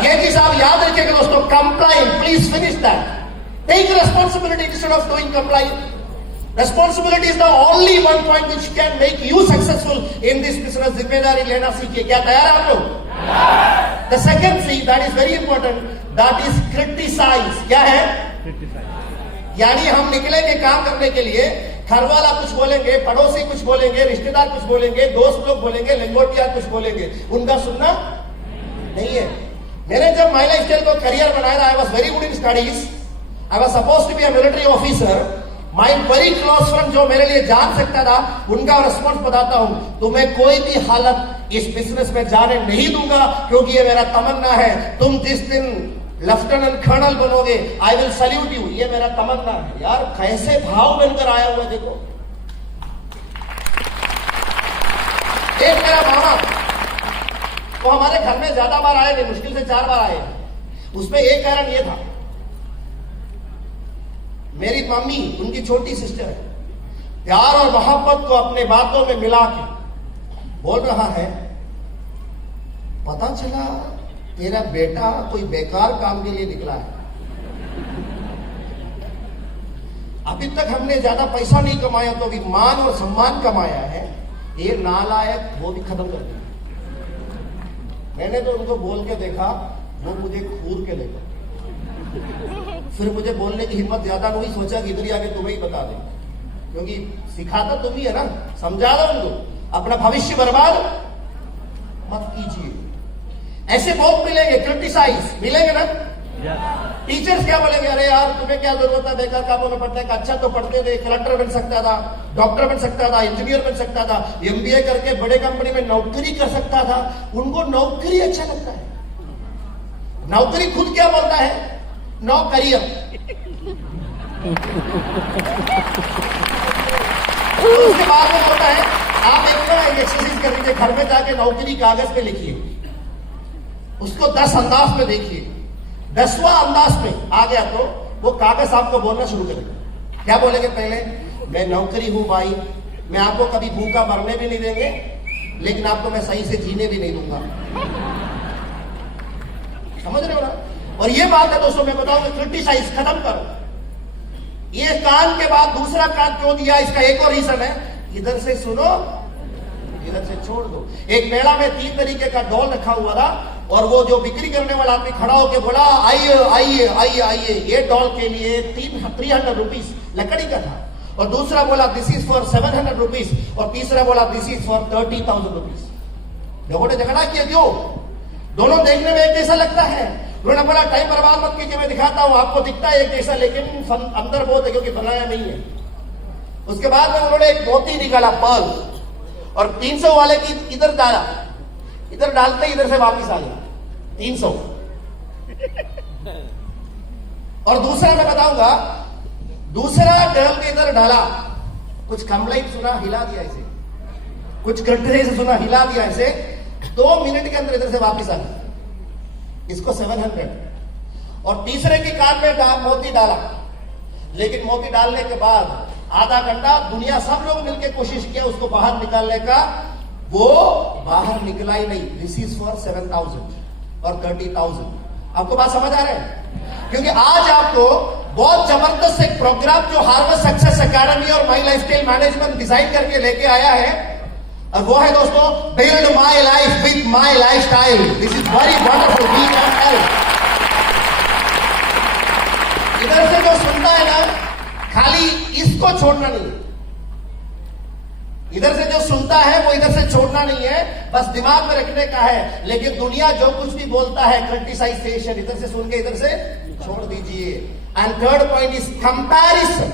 ये चीज आप याद रखिएगा दोस्तों। Complain, please finish that. Take responsibility instead of doing complain. Responsibility is the only one point which can make you successful in this business. जिम्मेदारी लेना सीखिए। क्या तैयार है आप लोग? The second C, that is very important, that is criticize. क्या है? यानी हम निकलेंगे काम करने के लिए, घर वाला कुछ बोलेंगे, पड़ोसी कुछ बोलेंगे, रिश्तेदार कुछ बोलेंगे, दोस्त लोग बोलेंगे, लंगोटिया कुछ बोलेंगे, उनका सुनना नहीं है। मैंने जब माई लाइफ स्टाइल को करियर बनाया था, I was very good in studies. I was supposed to be a military officer. My very close friend जो मेरे लिए जान सकता था, उनका रिस्पॉन्स बताता हूं, तो मैं कोई भी हालत इस बिजनेस में जाने नहीं दूंगा, क्योंकि ये मेरा तमन्ना है। तुम जिस दिन लेफ्टिनेंट कर्नल बनोगे, आई विल सल्यूट यू, ये मेरा तमन्ना है। यार कैसे भाव बनकर आया हुआ देखो। एक मेरा मामा, वो हमारे घर में ज्यादा बार आए नहीं, मुश्किल से 4 बार आए। उसमें एक कारण ये था, मेरी मम्मी उनकी छोटी सिस्टर है, प्यार और मोहब्बत को अपने बातों में मिला के बोल रहा है, पता चला तेरा बेटा कोई बेकार काम के लिए निकला है। अभी तक हमने ज्यादा पैसा नहीं कमाया, तो अभी मान और सम्मान कमाया है, ये नालायक वो भी खत्म कर दिया। मैंने तो उनको बोल के देखा, वो मुझे घूर के लेकर, फिर मुझे बोलने की हिम्मत ज्यादा नहीं, सोचा कि इधर ही आके तुम्हें ही बता दें, क्योंकि सिखाता तुम ही है ना, समझा दो उनको, अपना भविष्य बर्बाद मत कीजिए। ऐसे बहुत मिलेंगे, क्रिटिसाइज मिलेंगे ना। टीचर्स क्या बोलेंगे, अरे यार तुम्हें क्या जरूरत है बेकार कामों में पढ़ने का, अच्छा तो पढ़ते थे, कलेक्टर बन सकता था, डॉक्टर बन सकता था, इंजीनियर बन सकता था, MBA करके बड़े कंपनी में नौकरी कर सकता था। उनको नौकरी अच्छा लगता है। नौकरी खुद क्या बोलता है? No career. उसके बाद में बोलता है, आप एक एक्सरसाइज कर लीजिए, घर में जाके नौकरी कागज पे लिखिए, उसको 10 अंदाज में देखिए, 10वां अंदाज में आ गया तो वो कागज आपको बोलना शुरू करेगा। क्या बोलेंगे पहले? मैं नौकरी हूं भाई, मैं आपको कभी भूखा मरने भी नहीं देंगे, लेकिन आपको मैं सही से जीने भी नहीं दूंगा। समझ रहे हो ना? और ये बात है दोस्तों, मैं बताऊंगा, क्रिटिसाइज खत्म करो। ये कान के बाद दूसरा कान क्यों दिया, इसका एक और रीजन है, इधर से सुनो, इधर से छोड़ दो। एक मेला में 3 तरीके का डॉल रखा हुआ था, और वो जो बिक्री करने वाला आदमी खड़ा होकर बोला, आइए आइए आइए आइए, ये डॉल के लिए 300 रुपीज लकड़ी का था, और दूसरा बोला दिस इज फॉर 700 रुपीज, और तीसरा बोला दिस इज फॉर 30,000 रुपीज। लोगों ने झगड़ा किया, क्यों? दोनों देखने में एक जैसा लगता है। उन्होंने बोला टाइम बर्बाद मत कीजिए, मैं दिखाता हूं, आपको दिखता है एक जैसा, लेकिन अंदर बहुत है क्योंकि बनाया नहीं है। उसके बाद में उन्होंने एक मोती निकाला, पर्ल, और 300 वाले की इधर डाला, इधर डालते इधर से वापिस आ गया 300। और दूसरा मैं बताऊंगा, दूसरा डर्म के इधर डाला, कुछ कंप्लेंट सुना, हिला दिया इसे, कुछ घंटे से सुना, हिला दिया इसे, 2 मिनट के अंदर इधर से वापिस आ गया, इसको 700। और तीसरे के कान में मोती डाला, लेकिन मोती डालने के बाद आधा घंटा दुनिया सब लोग मिलकर कोशिश किया उसको बाहर निकालने का, वो बाहर निकला ही नहीं। दिस इज फॉर 7,000 और 30,000। आपको बात समझ आ रहा है? क्योंकि आज आपको बहुत जबरदस्त एक प्रोग्राम जो हार्वर्ड सक्सेस एकेडमी और माई लाइफस्टाइल मैनेजमेंट डिजाइन करके लेके आया है, और वो है दोस्तों, build my life with my lifestyle. This is very wonderful, we can help. इधर से जो सुनता है ना, खाली इसको छोड़ना नहीं, इधर से जो सुनता है वो इधर से छोड़ना नहीं है, बस दिमाग में रखने का है। लेकिन दुनिया जो कुछ भी बोलता है, क्रिटिसाइजेशन, इधर से सुन के इधर से छोड़ दीजिए। And third point is comparison.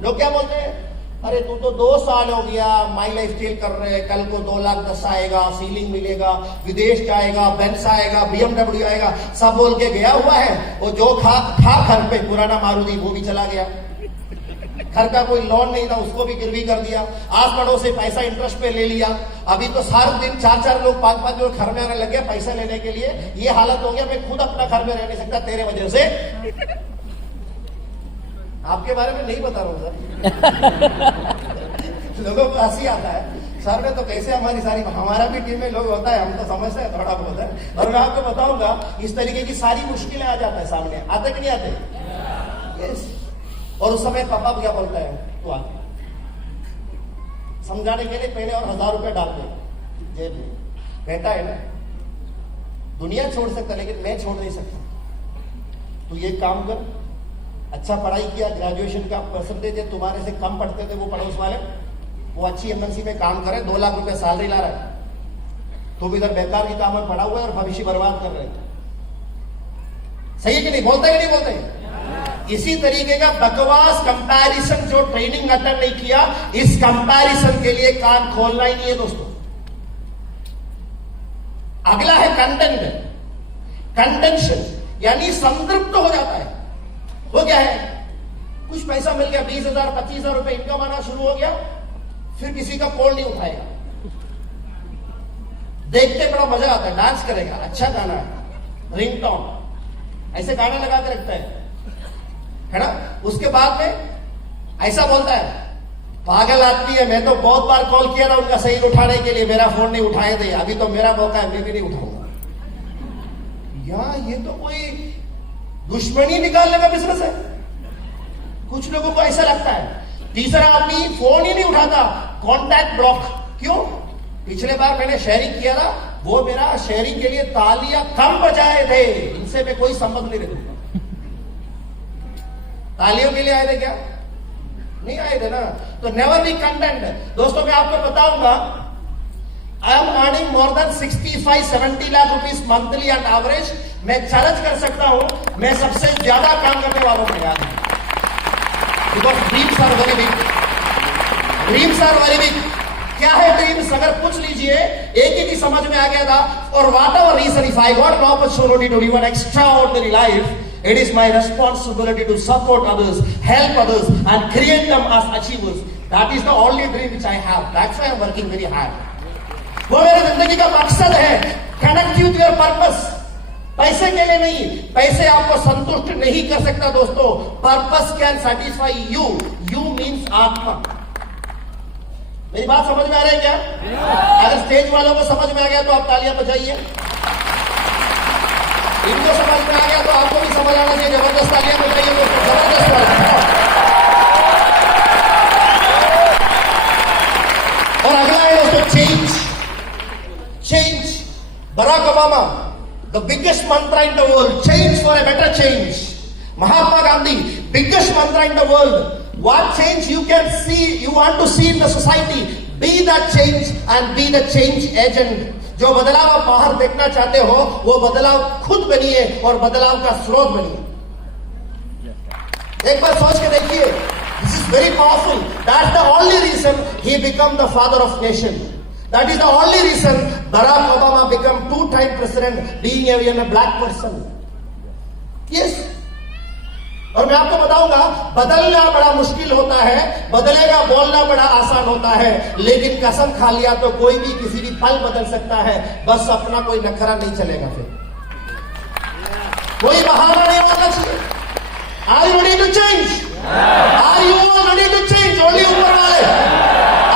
लोग क्या बोलते हैं, अरे तू तो 2 साल हो गया माई लाइफ स्टाइल कर रहे हैं, कल को 2,10,000 आएगा, सीलिंग मिलेगा, विदेश जाएगा, बेंस आएगा, BMW आएगा, सब बोल के गया हुआ है। वो जो था घर पे पुराना मारुति, वो भी चला गया। घर का कोई लोन नहीं था, उसको भी गिरवी कर दिया। आस पड़ोस से पैसा इंटरेस्ट पे ले लिया। अभी तो सारा दिन 4-4 लोग 5-5 लोग घर में आने लग गया पैसा लेने के लिए। ये हालत हो गया, मैं खुद अपना घर में रह नहीं सकता तेरे वजह से। आपके बारे में नहीं बता रहा हूं सर। लोगों को हंसी आता है, सर ने तो कैसे हमारी सारी, हमारा भी टीम में लोग होता है, हम तो समझते हैं थोड़ा बहुत है। और मैं आपको बताऊंगा, इस तरीके की सारी मुश्किलें आ जाता है सामने, आते कि नहीं आते? यस। और उस समय पापा क्या बोलता है, तो आते समझाने के लिए पहले और 1,000 रुपए डालते जेब में। बेटा है ना, दुनिया छोड़ सकता लेकिन मैं छोड़ नहीं सकता। तू ये काम कर, अच्छा पढ़ाई किया, ग्रेजुएशन का परसेंटेज है तुम्हारे से कम पढ़ते थे वो पड़ोस वाले, वो अच्छी एमएनसी में काम करे, 2 लाख रुपए सैलरी ला रहा है, तुम इधर बेकार की काम में पड़ा हुआ है और भविष्य बर्बाद कर रहे हैं। सही है कि नहीं? बोलते कि नहीं बोलते? इसी तरीके का बकवास कंपैरिजन, जो ट्रेनिंग अटेंड नहीं किया, इस कंपैरिजन के लिए कान खोलना ही नहीं है दोस्तों। अगला है कंटेंट, कंटेंशन, यानी संतृप्त हो जाता है। वो क्या है, कुछ पैसा मिल गया, 20,000 25,000 रुपए इनकम आना शुरू हो गया, फिर किसी का कॉल नहीं उठाएगा, देखते बड़ा मजा आता है, डांस करेगा, अच्छा गाना है, रिंगटोन, ऐसे गाना लगा के रखता है ना। उसके बाद में ऐसा बोलता है, पागल आदमी है, मैं तो बहुत बार कॉल किया था उनका सही उठाने के लिए, मेरा फोन नहीं उठाए थे, अभी तो मेरा मौका है, मैं भी नहीं उठाऊंगा। ये तो कोई दुश्मनी निकालने का बिजनेस है, कुछ लोगों को ऐसा लगता है। तीसरा आदमी फोन ही नहीं उठाता, कॉन्टैक्ट ब्लॉक। क्यों? पिछले बार मैंने शेयरिंग किया था, वो मेरा शेयरिंग के लिए तालियां कम बजाए थे, इनसे मैं कोई संबंध नहीं रखूंगा। तालियों के लिए आए थे क्या? नहीं आए थे ना। तो नेवर बी कंटेंट। दोस्तों मैं आपको बताऊंगा, I am earning more than 65-70 lakh rupees monthly and average. मैं चैलेंज कर सकता हूं, मैं सबसे ज्यादा काम करने वालों में याद है, because dreams are very big, dreams are very big. क्या है ड्रीम्स? अगर पूछ लीजिए, एक ही चीज समझ में आ गया था, और whatever reason, if I got an opportunity to live an extraordinary life, it is my responsibility to support others, help others and create them as achievers. That is the only dream which I have. That's why I am working very hard. वो मेरी जिंदगी का मकसद है, connect you to your purpose. पैसे के लिए नहीं, पैसे आपको संतुष्ट नहीं कर सकता दोस्तों। Purpose can satisfy you. You means आत्मा। मेरी बात समझ में आ रही है क्या? अगर स्टेज वालों को समझ में आ गया तो आप तालियां बजाइए। इनको समझ में आ गया तो आपको भी समझ आना चाहिए। जबरदस्त तालियां बजाइए दोस्तों, जबरदस्त वाला। और अगला है दोस्तों change. Barack Obama, the biggest mantra in the world, change for a better change. Mahatma Gandhi, biggest mantra in the world. What change you can see, you want to see in the society, be that change and be the change agent. जो बदलाव आप बाहर देखना चाहते हो, वो बदलाव खुद बनिए और बदलाव का स्रोत बनिए। एक बार सोच के देखिए, this is very powerful. That's the only reason he became the father of nation. That is the only reason Barack Obama became 2-time president, being a black person. Yes. और मैं आपको बताऊंगा, बदलना बड़ा मुश्किल होता है, बदलेगा बोलना बड़ा आसान होता है, लेकिन कसम खा लिया तो कोई भी किसी भी पल बदल सकता है, बस अपना कोई नखरा नहीं चलेगा। फिर कोई बहाना नहीं होना चाहिए। Are you ready to change? Are you all ready to change? Only ऊपर वाले,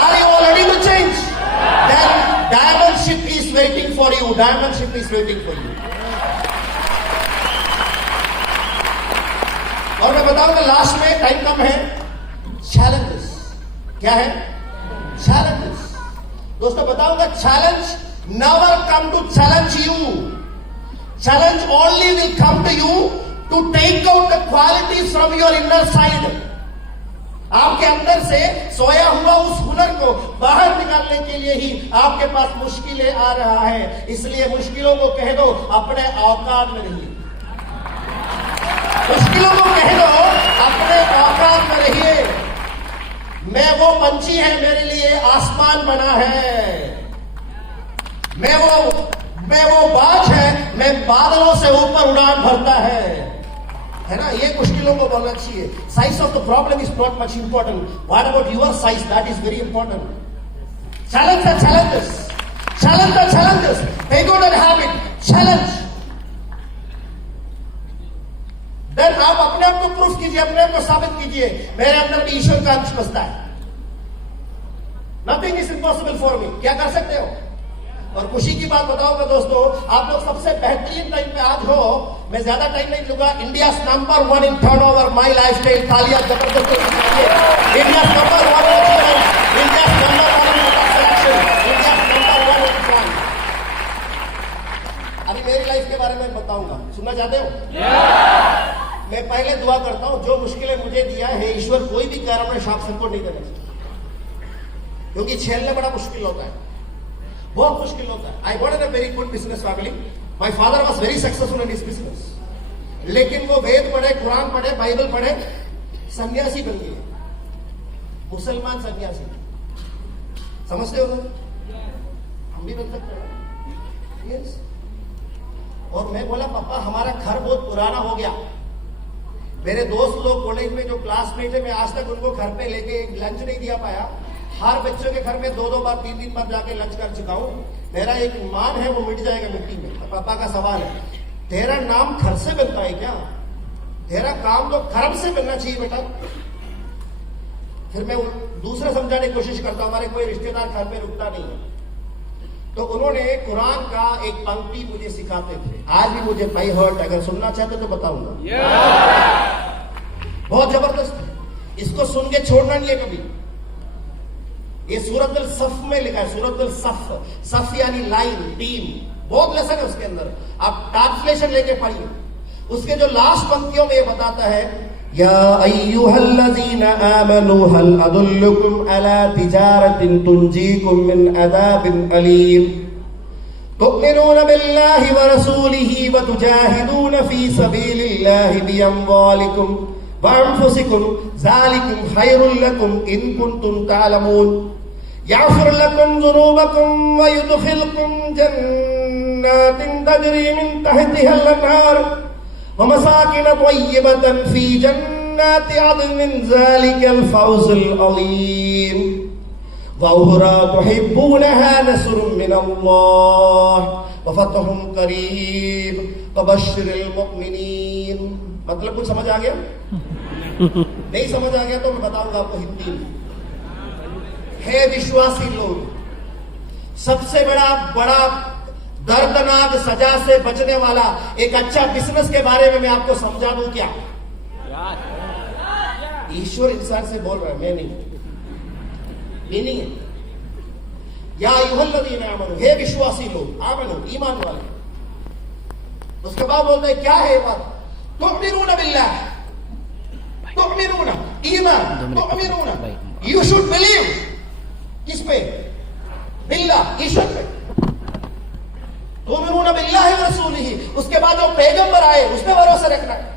are you all ready to change? Then diamond ship is waiting for you, diamond ship is waiting for you. और मैं बताऊंगा last में, time कम है, challenges. क्या है? Challenges. दोस्तों बताऊंगा, challenge never come to challenge you, challenge only will come to you to take out the qualities from your inner side. आपके अंदर से सोया हुआ उस हुनर को बाहर निकालने के लिए ही आपके पास मुश्किलें आ रहा है। इसलिए मुश्किलों को कह दो अपने औकात में रहिए, मुश्किलों को कह दो अपने औकात में रहिए। मैं वो पंछी है, मेरे लिए आसमान बना है। मैं वो बाज है, मैं बादलों से ऊपर उड़ान भरता है ना। ये मुश्किलों को बोलना चाहिए। Size of the problem is not much important, what about your size, that is very important. Challenge the challenges, challenge the challenges, take out that habit, challenge. Then आप अपने आप को प्रूफ कीजिए, अपने आप को साबित कीजिए, मेरे अंदर भी ईश्वर का अंश बसता है। Nothing is impossible for me. क्या कर सकते हो? और खुशी की बात बताऊंगा दोस्तों, आप लोग सबसे बेहतरीन टाइम पे आज हो। मैं ज्यादा टाइम नहीं लूंगा। इंडिया नंबर 1 इन टर्नओवर, माई लाइफस्टाइल। तालियां जबरदस्त कीजिए। इंडिया नंबर 1 इन अचीवमेंट, इंडिया नंबर 1 इन सलेक्शन, इंडिया नंबर 1 इन फन। अभी मेरी लाइफ के बारे में बताऊंगा, सुनना चाहते हो? मैं पहले दुआ करता हूं, जो मुश्किलें मुझे दिया है ईश्वर, कोई भी कारण में शाप सबको नहीं देना चाहिए, क्योंकि झेलना बड़ा मुश्किल होता है, बहुत मुश्किल होता है। I got in a very good business family. My father was very successful in his business, लेकिन वो वेद पढ़े, कुरान पढ़े, बाइबल पढ़े, सन्यासी बन गए, मुसलमान सन्यासी। समझते हो? हम भी बन सकते हैं। यस। और मैं बोला, पापा हमारा घर बहुत पुराना हो गया। मेरे दोस्त लोग कॉलेज में जो क्लासमेट है, मैं आज तक उनको घर पे लेके लंच नहीं दिया पाया। हर बच्चों के घर में 2-2 बार 3-3 बार जाके लंच कर चुका हूं। मेरा एक ईमान है, वो मिट जाएगा मिट्टी में। तो पापा का सवाल है, तेरा नाम घर से बनता है क्या? तेरा काम तो कर्म से बनना चाहिए बेटा। फिर मैं दूसरा समझाने की कोशिश करता हूं, हमारे कोई रिश्तेदार घर पे रुकता नहीं है, तो उन्होंने कुरान का एक पंक्ति मुझे सिखाते थे। आज भी मुझे बाई हर्ट, अगर सुनना चाहते तो बताऊंगा। बहुत जबरदस्त है, इसको सुन के छोड़ना नहीं है कभी। ये सूरत अल सफ में लिखा है, सूरत अल सफ, सफ यानी लाइन, टीम। बहुत लेसन है उसके अंदर, आप ट्रांसलेशन लेके पढ़िए। उसके जो लास्ट पंक्तियों में ये बताता है, या अय्युहल्लज़ीना आमनू हल अदुल्लुकुम अला तिजारतिन तुंजीकुम मिन अज़ाबिन अलीम तुमिनून बिल्लाहि व रसूलिही व तुजाहिदून फी सबीलिल्लाहि बिअमवालिकुम व अनफुसिकुम ज़ालिकुम खैरुल लकुम इन कुंतुम तालमून यग़फिर लकुम ज़ुनूबकुम व युदखिलकुम जन्नातिन तजरी मिन तहतिहल अन्हार वमसाकिन तय्यबतन फी जन्नाति अदन ज़ालिकल फौज़ुल अज़ीम वउखरा तुहिब्बूनहा नस्रुम मिनल्लाह वफ़तहुम करीब वबश्शिरिल मुमिनीन। मतलब कुछ समझ आ गया? नहीं समझ आ गया तो मैं बताऊंगा आपको हिंदी में। हे विश्वासी लोग, सबसे बड़ा दर्दनाक सजा से बचने वाला एक अच्छा बिजनेस के बारे में मैं आपको समझा दूं क्या? ईश्वर इंसान से बोल रहा है, मैं नहीं है। या अय्युहल्लज़ीना आमनू, हे विश्वासी लोग, आमनू ईमान वाले। उसके बाद बोलते हैं क्या है ये बात? तुमिनूना बिल्लाह, तुमिनूना ईमान, तुमिनूना, यू शुड बिलीव। किस पे? बिल्लाह, ईश्वर पे। तुमिनूना बिल्लाहि व रसूलिही, उसके बाद जो पैगंबर आए उस पे भरोसा रखना है।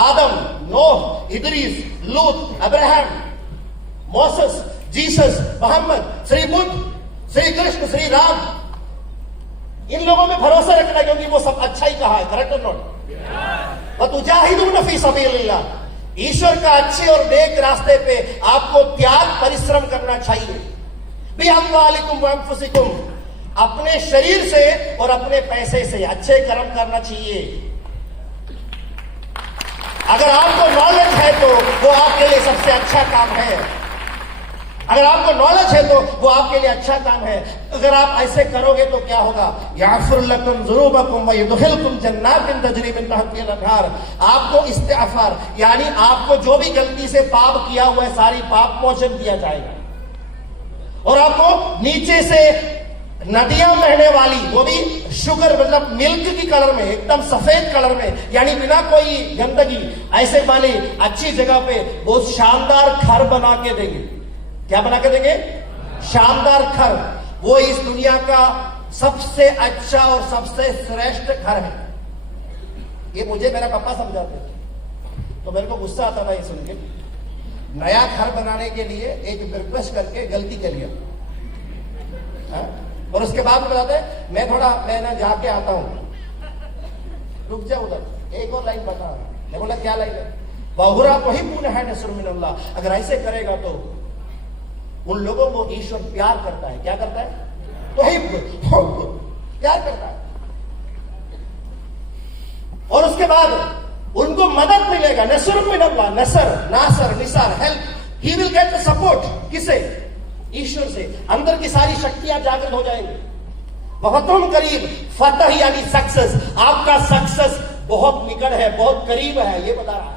आदम, Nuh, Idris, Lut, Abraham, Moses, Jesus, Muhammad, Shri Buddha, Shri Krishna, Shri Ram, इन लोगों में भरोसा रखना, क्योंकि वो सब अच्छा ही कहा है। करेक्ट और नॉट? वतुजाहिदून फी सबीलिल्लाह, ईश्वर का अच्छे और नेक रास्ते पे आपको त्याग परिश्रम करना चाहिए। बिअमवालिकुम व अनफुसिकुम, अपने शरीर से और अपने पैसे से अच्छे कर्म करना चाहिए। अगर आपको नॉलेज है तो वो आपके लिए सबसे अच्छा काम है। अगर आपको नॉलेज है तो वो आपके लिए अच्छा काम है। अगर आप ऐसे करोगे तो क्या होगा? याग़फ़िर लकुम ज़ुनूबकुम व युदखिलकुम जन्नातिन तजरी मिन तहतिहा अल-अनहार, आपको इस्तिग़फ़ार यानी आपको जो भी गलती से पाप किया हुआ है सारी पाप मोचन दिया जाएगा, और आपको नीचे से नदियां बहने वाली, वो भी शुगर मतलब मिल्क की कलर में, एकदम सफेद कलर में, यानी बिना कोई गंदगी, ऐसे वाली अच्छी जगह पे बहुत शानदार घर बना के देंगे। क्या बना के देंगे? शानदार घर। वो इस दुनिया का सबसे अच्छा और सबसे श्रेष्ठ घर है। ये मुझे मेरा पापा समझाते थे, तो मेरे को गुस्सा आता था ये सुन के। नया घर बनाने के लिए एक रिक्वेस्ट करके गलती कर लिया, और उसके बाद में बताते मैं ना जाके आता हूं, रुक जा उधर, एक और लाइन बता। मैं बोला क्या लाइन है? बहुरा तो ही पूर्ण है नसर मिनल्लाह। अगर ऐसे करेगा तो उन लोगों को ईश्वर प्यार करता है। क्या करता है? तो ही प्यार करता है। और उसके बाद उनको मदद मिलेगा। नसर मिनल्लाह, नासर, निसार, help. He will get the support. किसे? ईश्वर से। अंदर की सारी शक्तियां जागृत हो जाएंगी। बहुत करीब फतह यानी सक्सेस, आपका सक्सेस बहुत निकट है, बहुत करीब है, ये बता रहा है।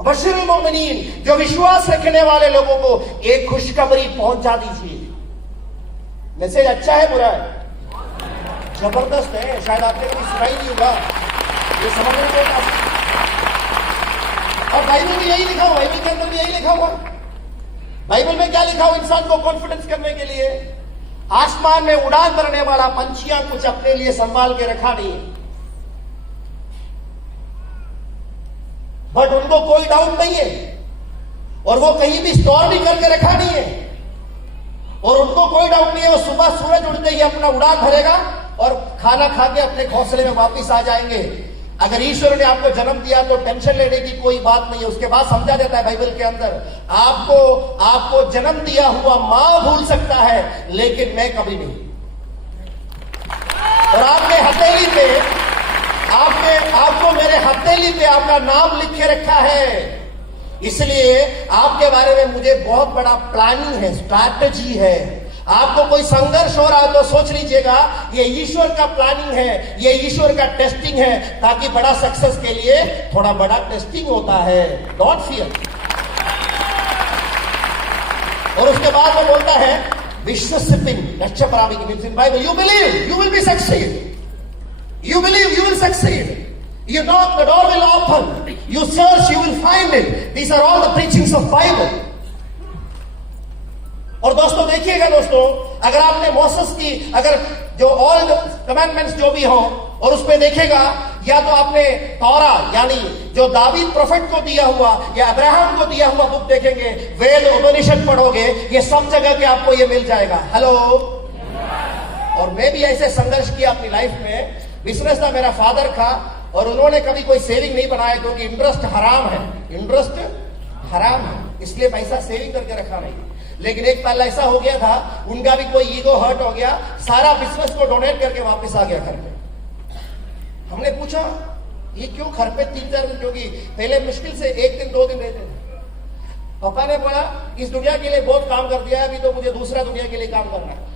बशीरुल मोमिनीन, जो विश्वास रखने वाले लोगों को एक खुशखबरी पहुंचा दीजिए। मैसेज अच्छा है बुरा है? जबरदस्त है, शायद आपने कभी सुनाई नहीं होगा, ये समझने को। और बाइबल में यही लिखा हुआ, बाइबल के अंदर भी यही लिखा हुआ। बाइबल में क्या लिखा हुआ इंसान को कॉन्फिडेंस करने के लिए? आसमान में उड़ान भरने वाला पंछियां कुछ अपने लिए संभाल के रखा नहीं है, बट उनको कोई डाउट नहीं है, और वो कहीं भी स्टोर भी करके रखा नहीं है, और उनको कोई डाउट नहीं है। वो सुबह सूरज उड़ते ही अपना उड़ान भरेगा और खाना खा के अपने घोंसले में वापिस आ जाएंगे। अगर ईश्वर ने आपको जन्म दिया तो टेंशन लेने की कोई बात नहीं है। उसके बाद समझा जाता है बाइबल के अंदर, आपको जन्म दिया हुआ मां भूल सकता है, लेकिन मैं कभी नहीं। और आपके हथेली पे, आपको मेरे हथेली पे आपका नाम लिख के रखा है। इसलिए आपके बारे में मुझे बहुत बड़ा प्लानिंग है, स्ट्रैटेजी है। आपको कोई संघर्ष हो रहा है तो सोच लीजिएगा ये ईश्वर का प्लानिंग है, ये ईश्वर का टेस्टिंग है, ताकि बड़ा सक्सेस के लिए थोड़ा बड़ा टेस्टिंग होता है। Don't fear. और उसके बाद वो बोलता है विश्वसिपिंग नक्षपरामी means in Bible, you believe you will be succeed, you believe you will succeed, you knock the door will open, you search you will find it. These are all the preachings of Bible. और दोस्तों देखिएगा दोस्तों, अगर आपने Moses की, अगर जो all commandments जो भी हो, और उस पे देखेगा, या तो आपने तौरा यानी जो दावीद प्रोफेट को दिया हुआ या अब्राहम को दिया हुआ बुक देखेंगे, वेद उपनिषद पढ़ोगे, ये सब जगह पे आपको ये मिल जाएगा। हेलो। और मैं भी ऐसे संघर्ष किया अपनी लाइफ में। बिजनेस था, मेरा फादर था, और उन्होंने कभी कोई सेविंग नहीं बनाया, क्योंकि इंटरेस्ट हराम है, इंटरेस्ट हराम है, इसलिए पैसा सेविंग करके रखा नहीं। लेकिन एक पल ऐसा हो गया था, उनका भी कोई ईगो हर्ट हो गया, सारा बिजनेस को डोनेट करके वापस आ गया घर पे। हमने पूछा ये क्यों घर पे 3-4 दिन, क्योंकि पहले मुश्किल से 1 दिन 2 दिन रहते थे। पापा ने बोला इस दुनिया के लिए बहुत काम कर दिया है, अभी तो मुझे दूसरा दुनिया के लिए काम करना है।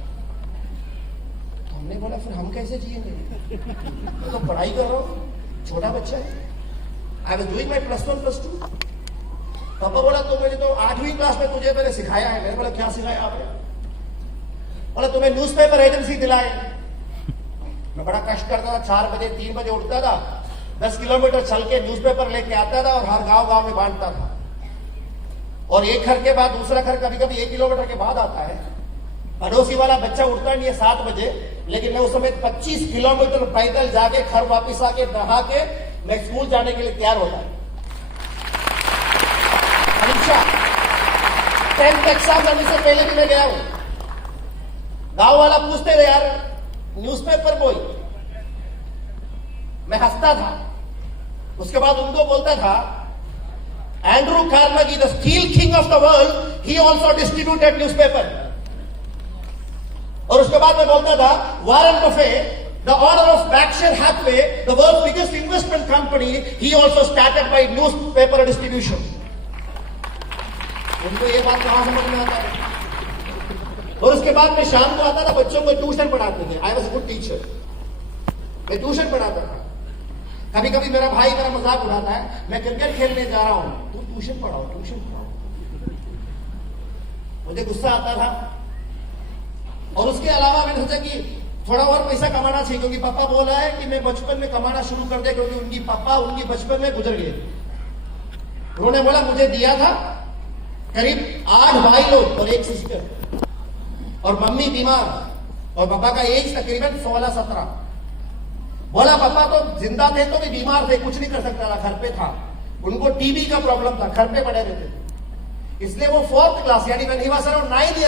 हमने बोला फिर हम कैसे जिएंगे? मैं तो पढ़ाई कर रहा हूँ, छोटा बच्चा है। I was doing my +1 +2। पापा बोला तो मैंने तो 8वीं क्लास में तुझे मैंने सिखाया है। मैंने बोला क्या सिखाया आपने? बोला तुम्हें न्यूज़पेपर एजेंसी दिलाए। मैं बड़ा कष्ट करता था, 4 बजे 3 बजे उठता था, 10 किलोमीटर चल के न्यूज़पेपर लेके आता था और हर गांव में बांटता था। और एक घर के बाद दूसरा घर कभी कभी 1 किलोमीटर के बाद आता है। पड़ोसी वाला बच्चा उठता नहीं है 7 बजे, लेकिन मैं उस समय 25 किलोमीटर पैदल जाके घर वापिस आके नहा के मैं स्कूल जाने के लिए तैयार होता है। हमेशा 10th एग्जाम करने से पहले भी मैं गया हूं। गांव वाला पूछते थे यार न्यूज़पेपर बॉय, मैं हंसता था। उसके बाद उनको बोलता था Andrew Carnegie the steel king of the world, he also distributed newspaper. और उसके बाद मैं बोलता था Warren Buffett, the owner of Berkshire Hathaway, the world's biggest investment company, he also started by newspaper distribution. उनको ये बात कहां समझ में आता है? और उसके बाद मैं शाम को आता था, बच्चों को ट्यूशन पढ़ाते थे। I was a good teacher, मैं ट्यूशन पढ़ाता था। कभी कभी मेरा भाई मेरा मजाक उड़ाता है, मैं क्रिकेट खेलने जा रहा हूं, तुम ट्यूशन पढ़ाओ, ट्यूशन पढ़ाओ। मुझे गुस्सा आता था। और उसके अलावा मैंने सोचा कि थोड़ा और पैसा कमाना चाहिए, क्योंकि पापा बोला है कि मैं बचपन में कमाना शुरू कर दे, क्योंकि उनकी पापा उनकी बचपन में गुजर गए। उन्होंने बोला मुझे दिया था करीब 8 भाई लोग और 1 सिस्टर, और मम्मी बीमार, और पापा का एज तकरीबन 16-17। बोला पापा तो जिंदा थे तो भी बीमार थे, कुछ नहीं कर सकता था, घर पे था। उनको टीबी का प्रॉब्लम था, घर पे पड़े रहते थे। इसलिए वो 4th क्लास यानी when he was around 9 years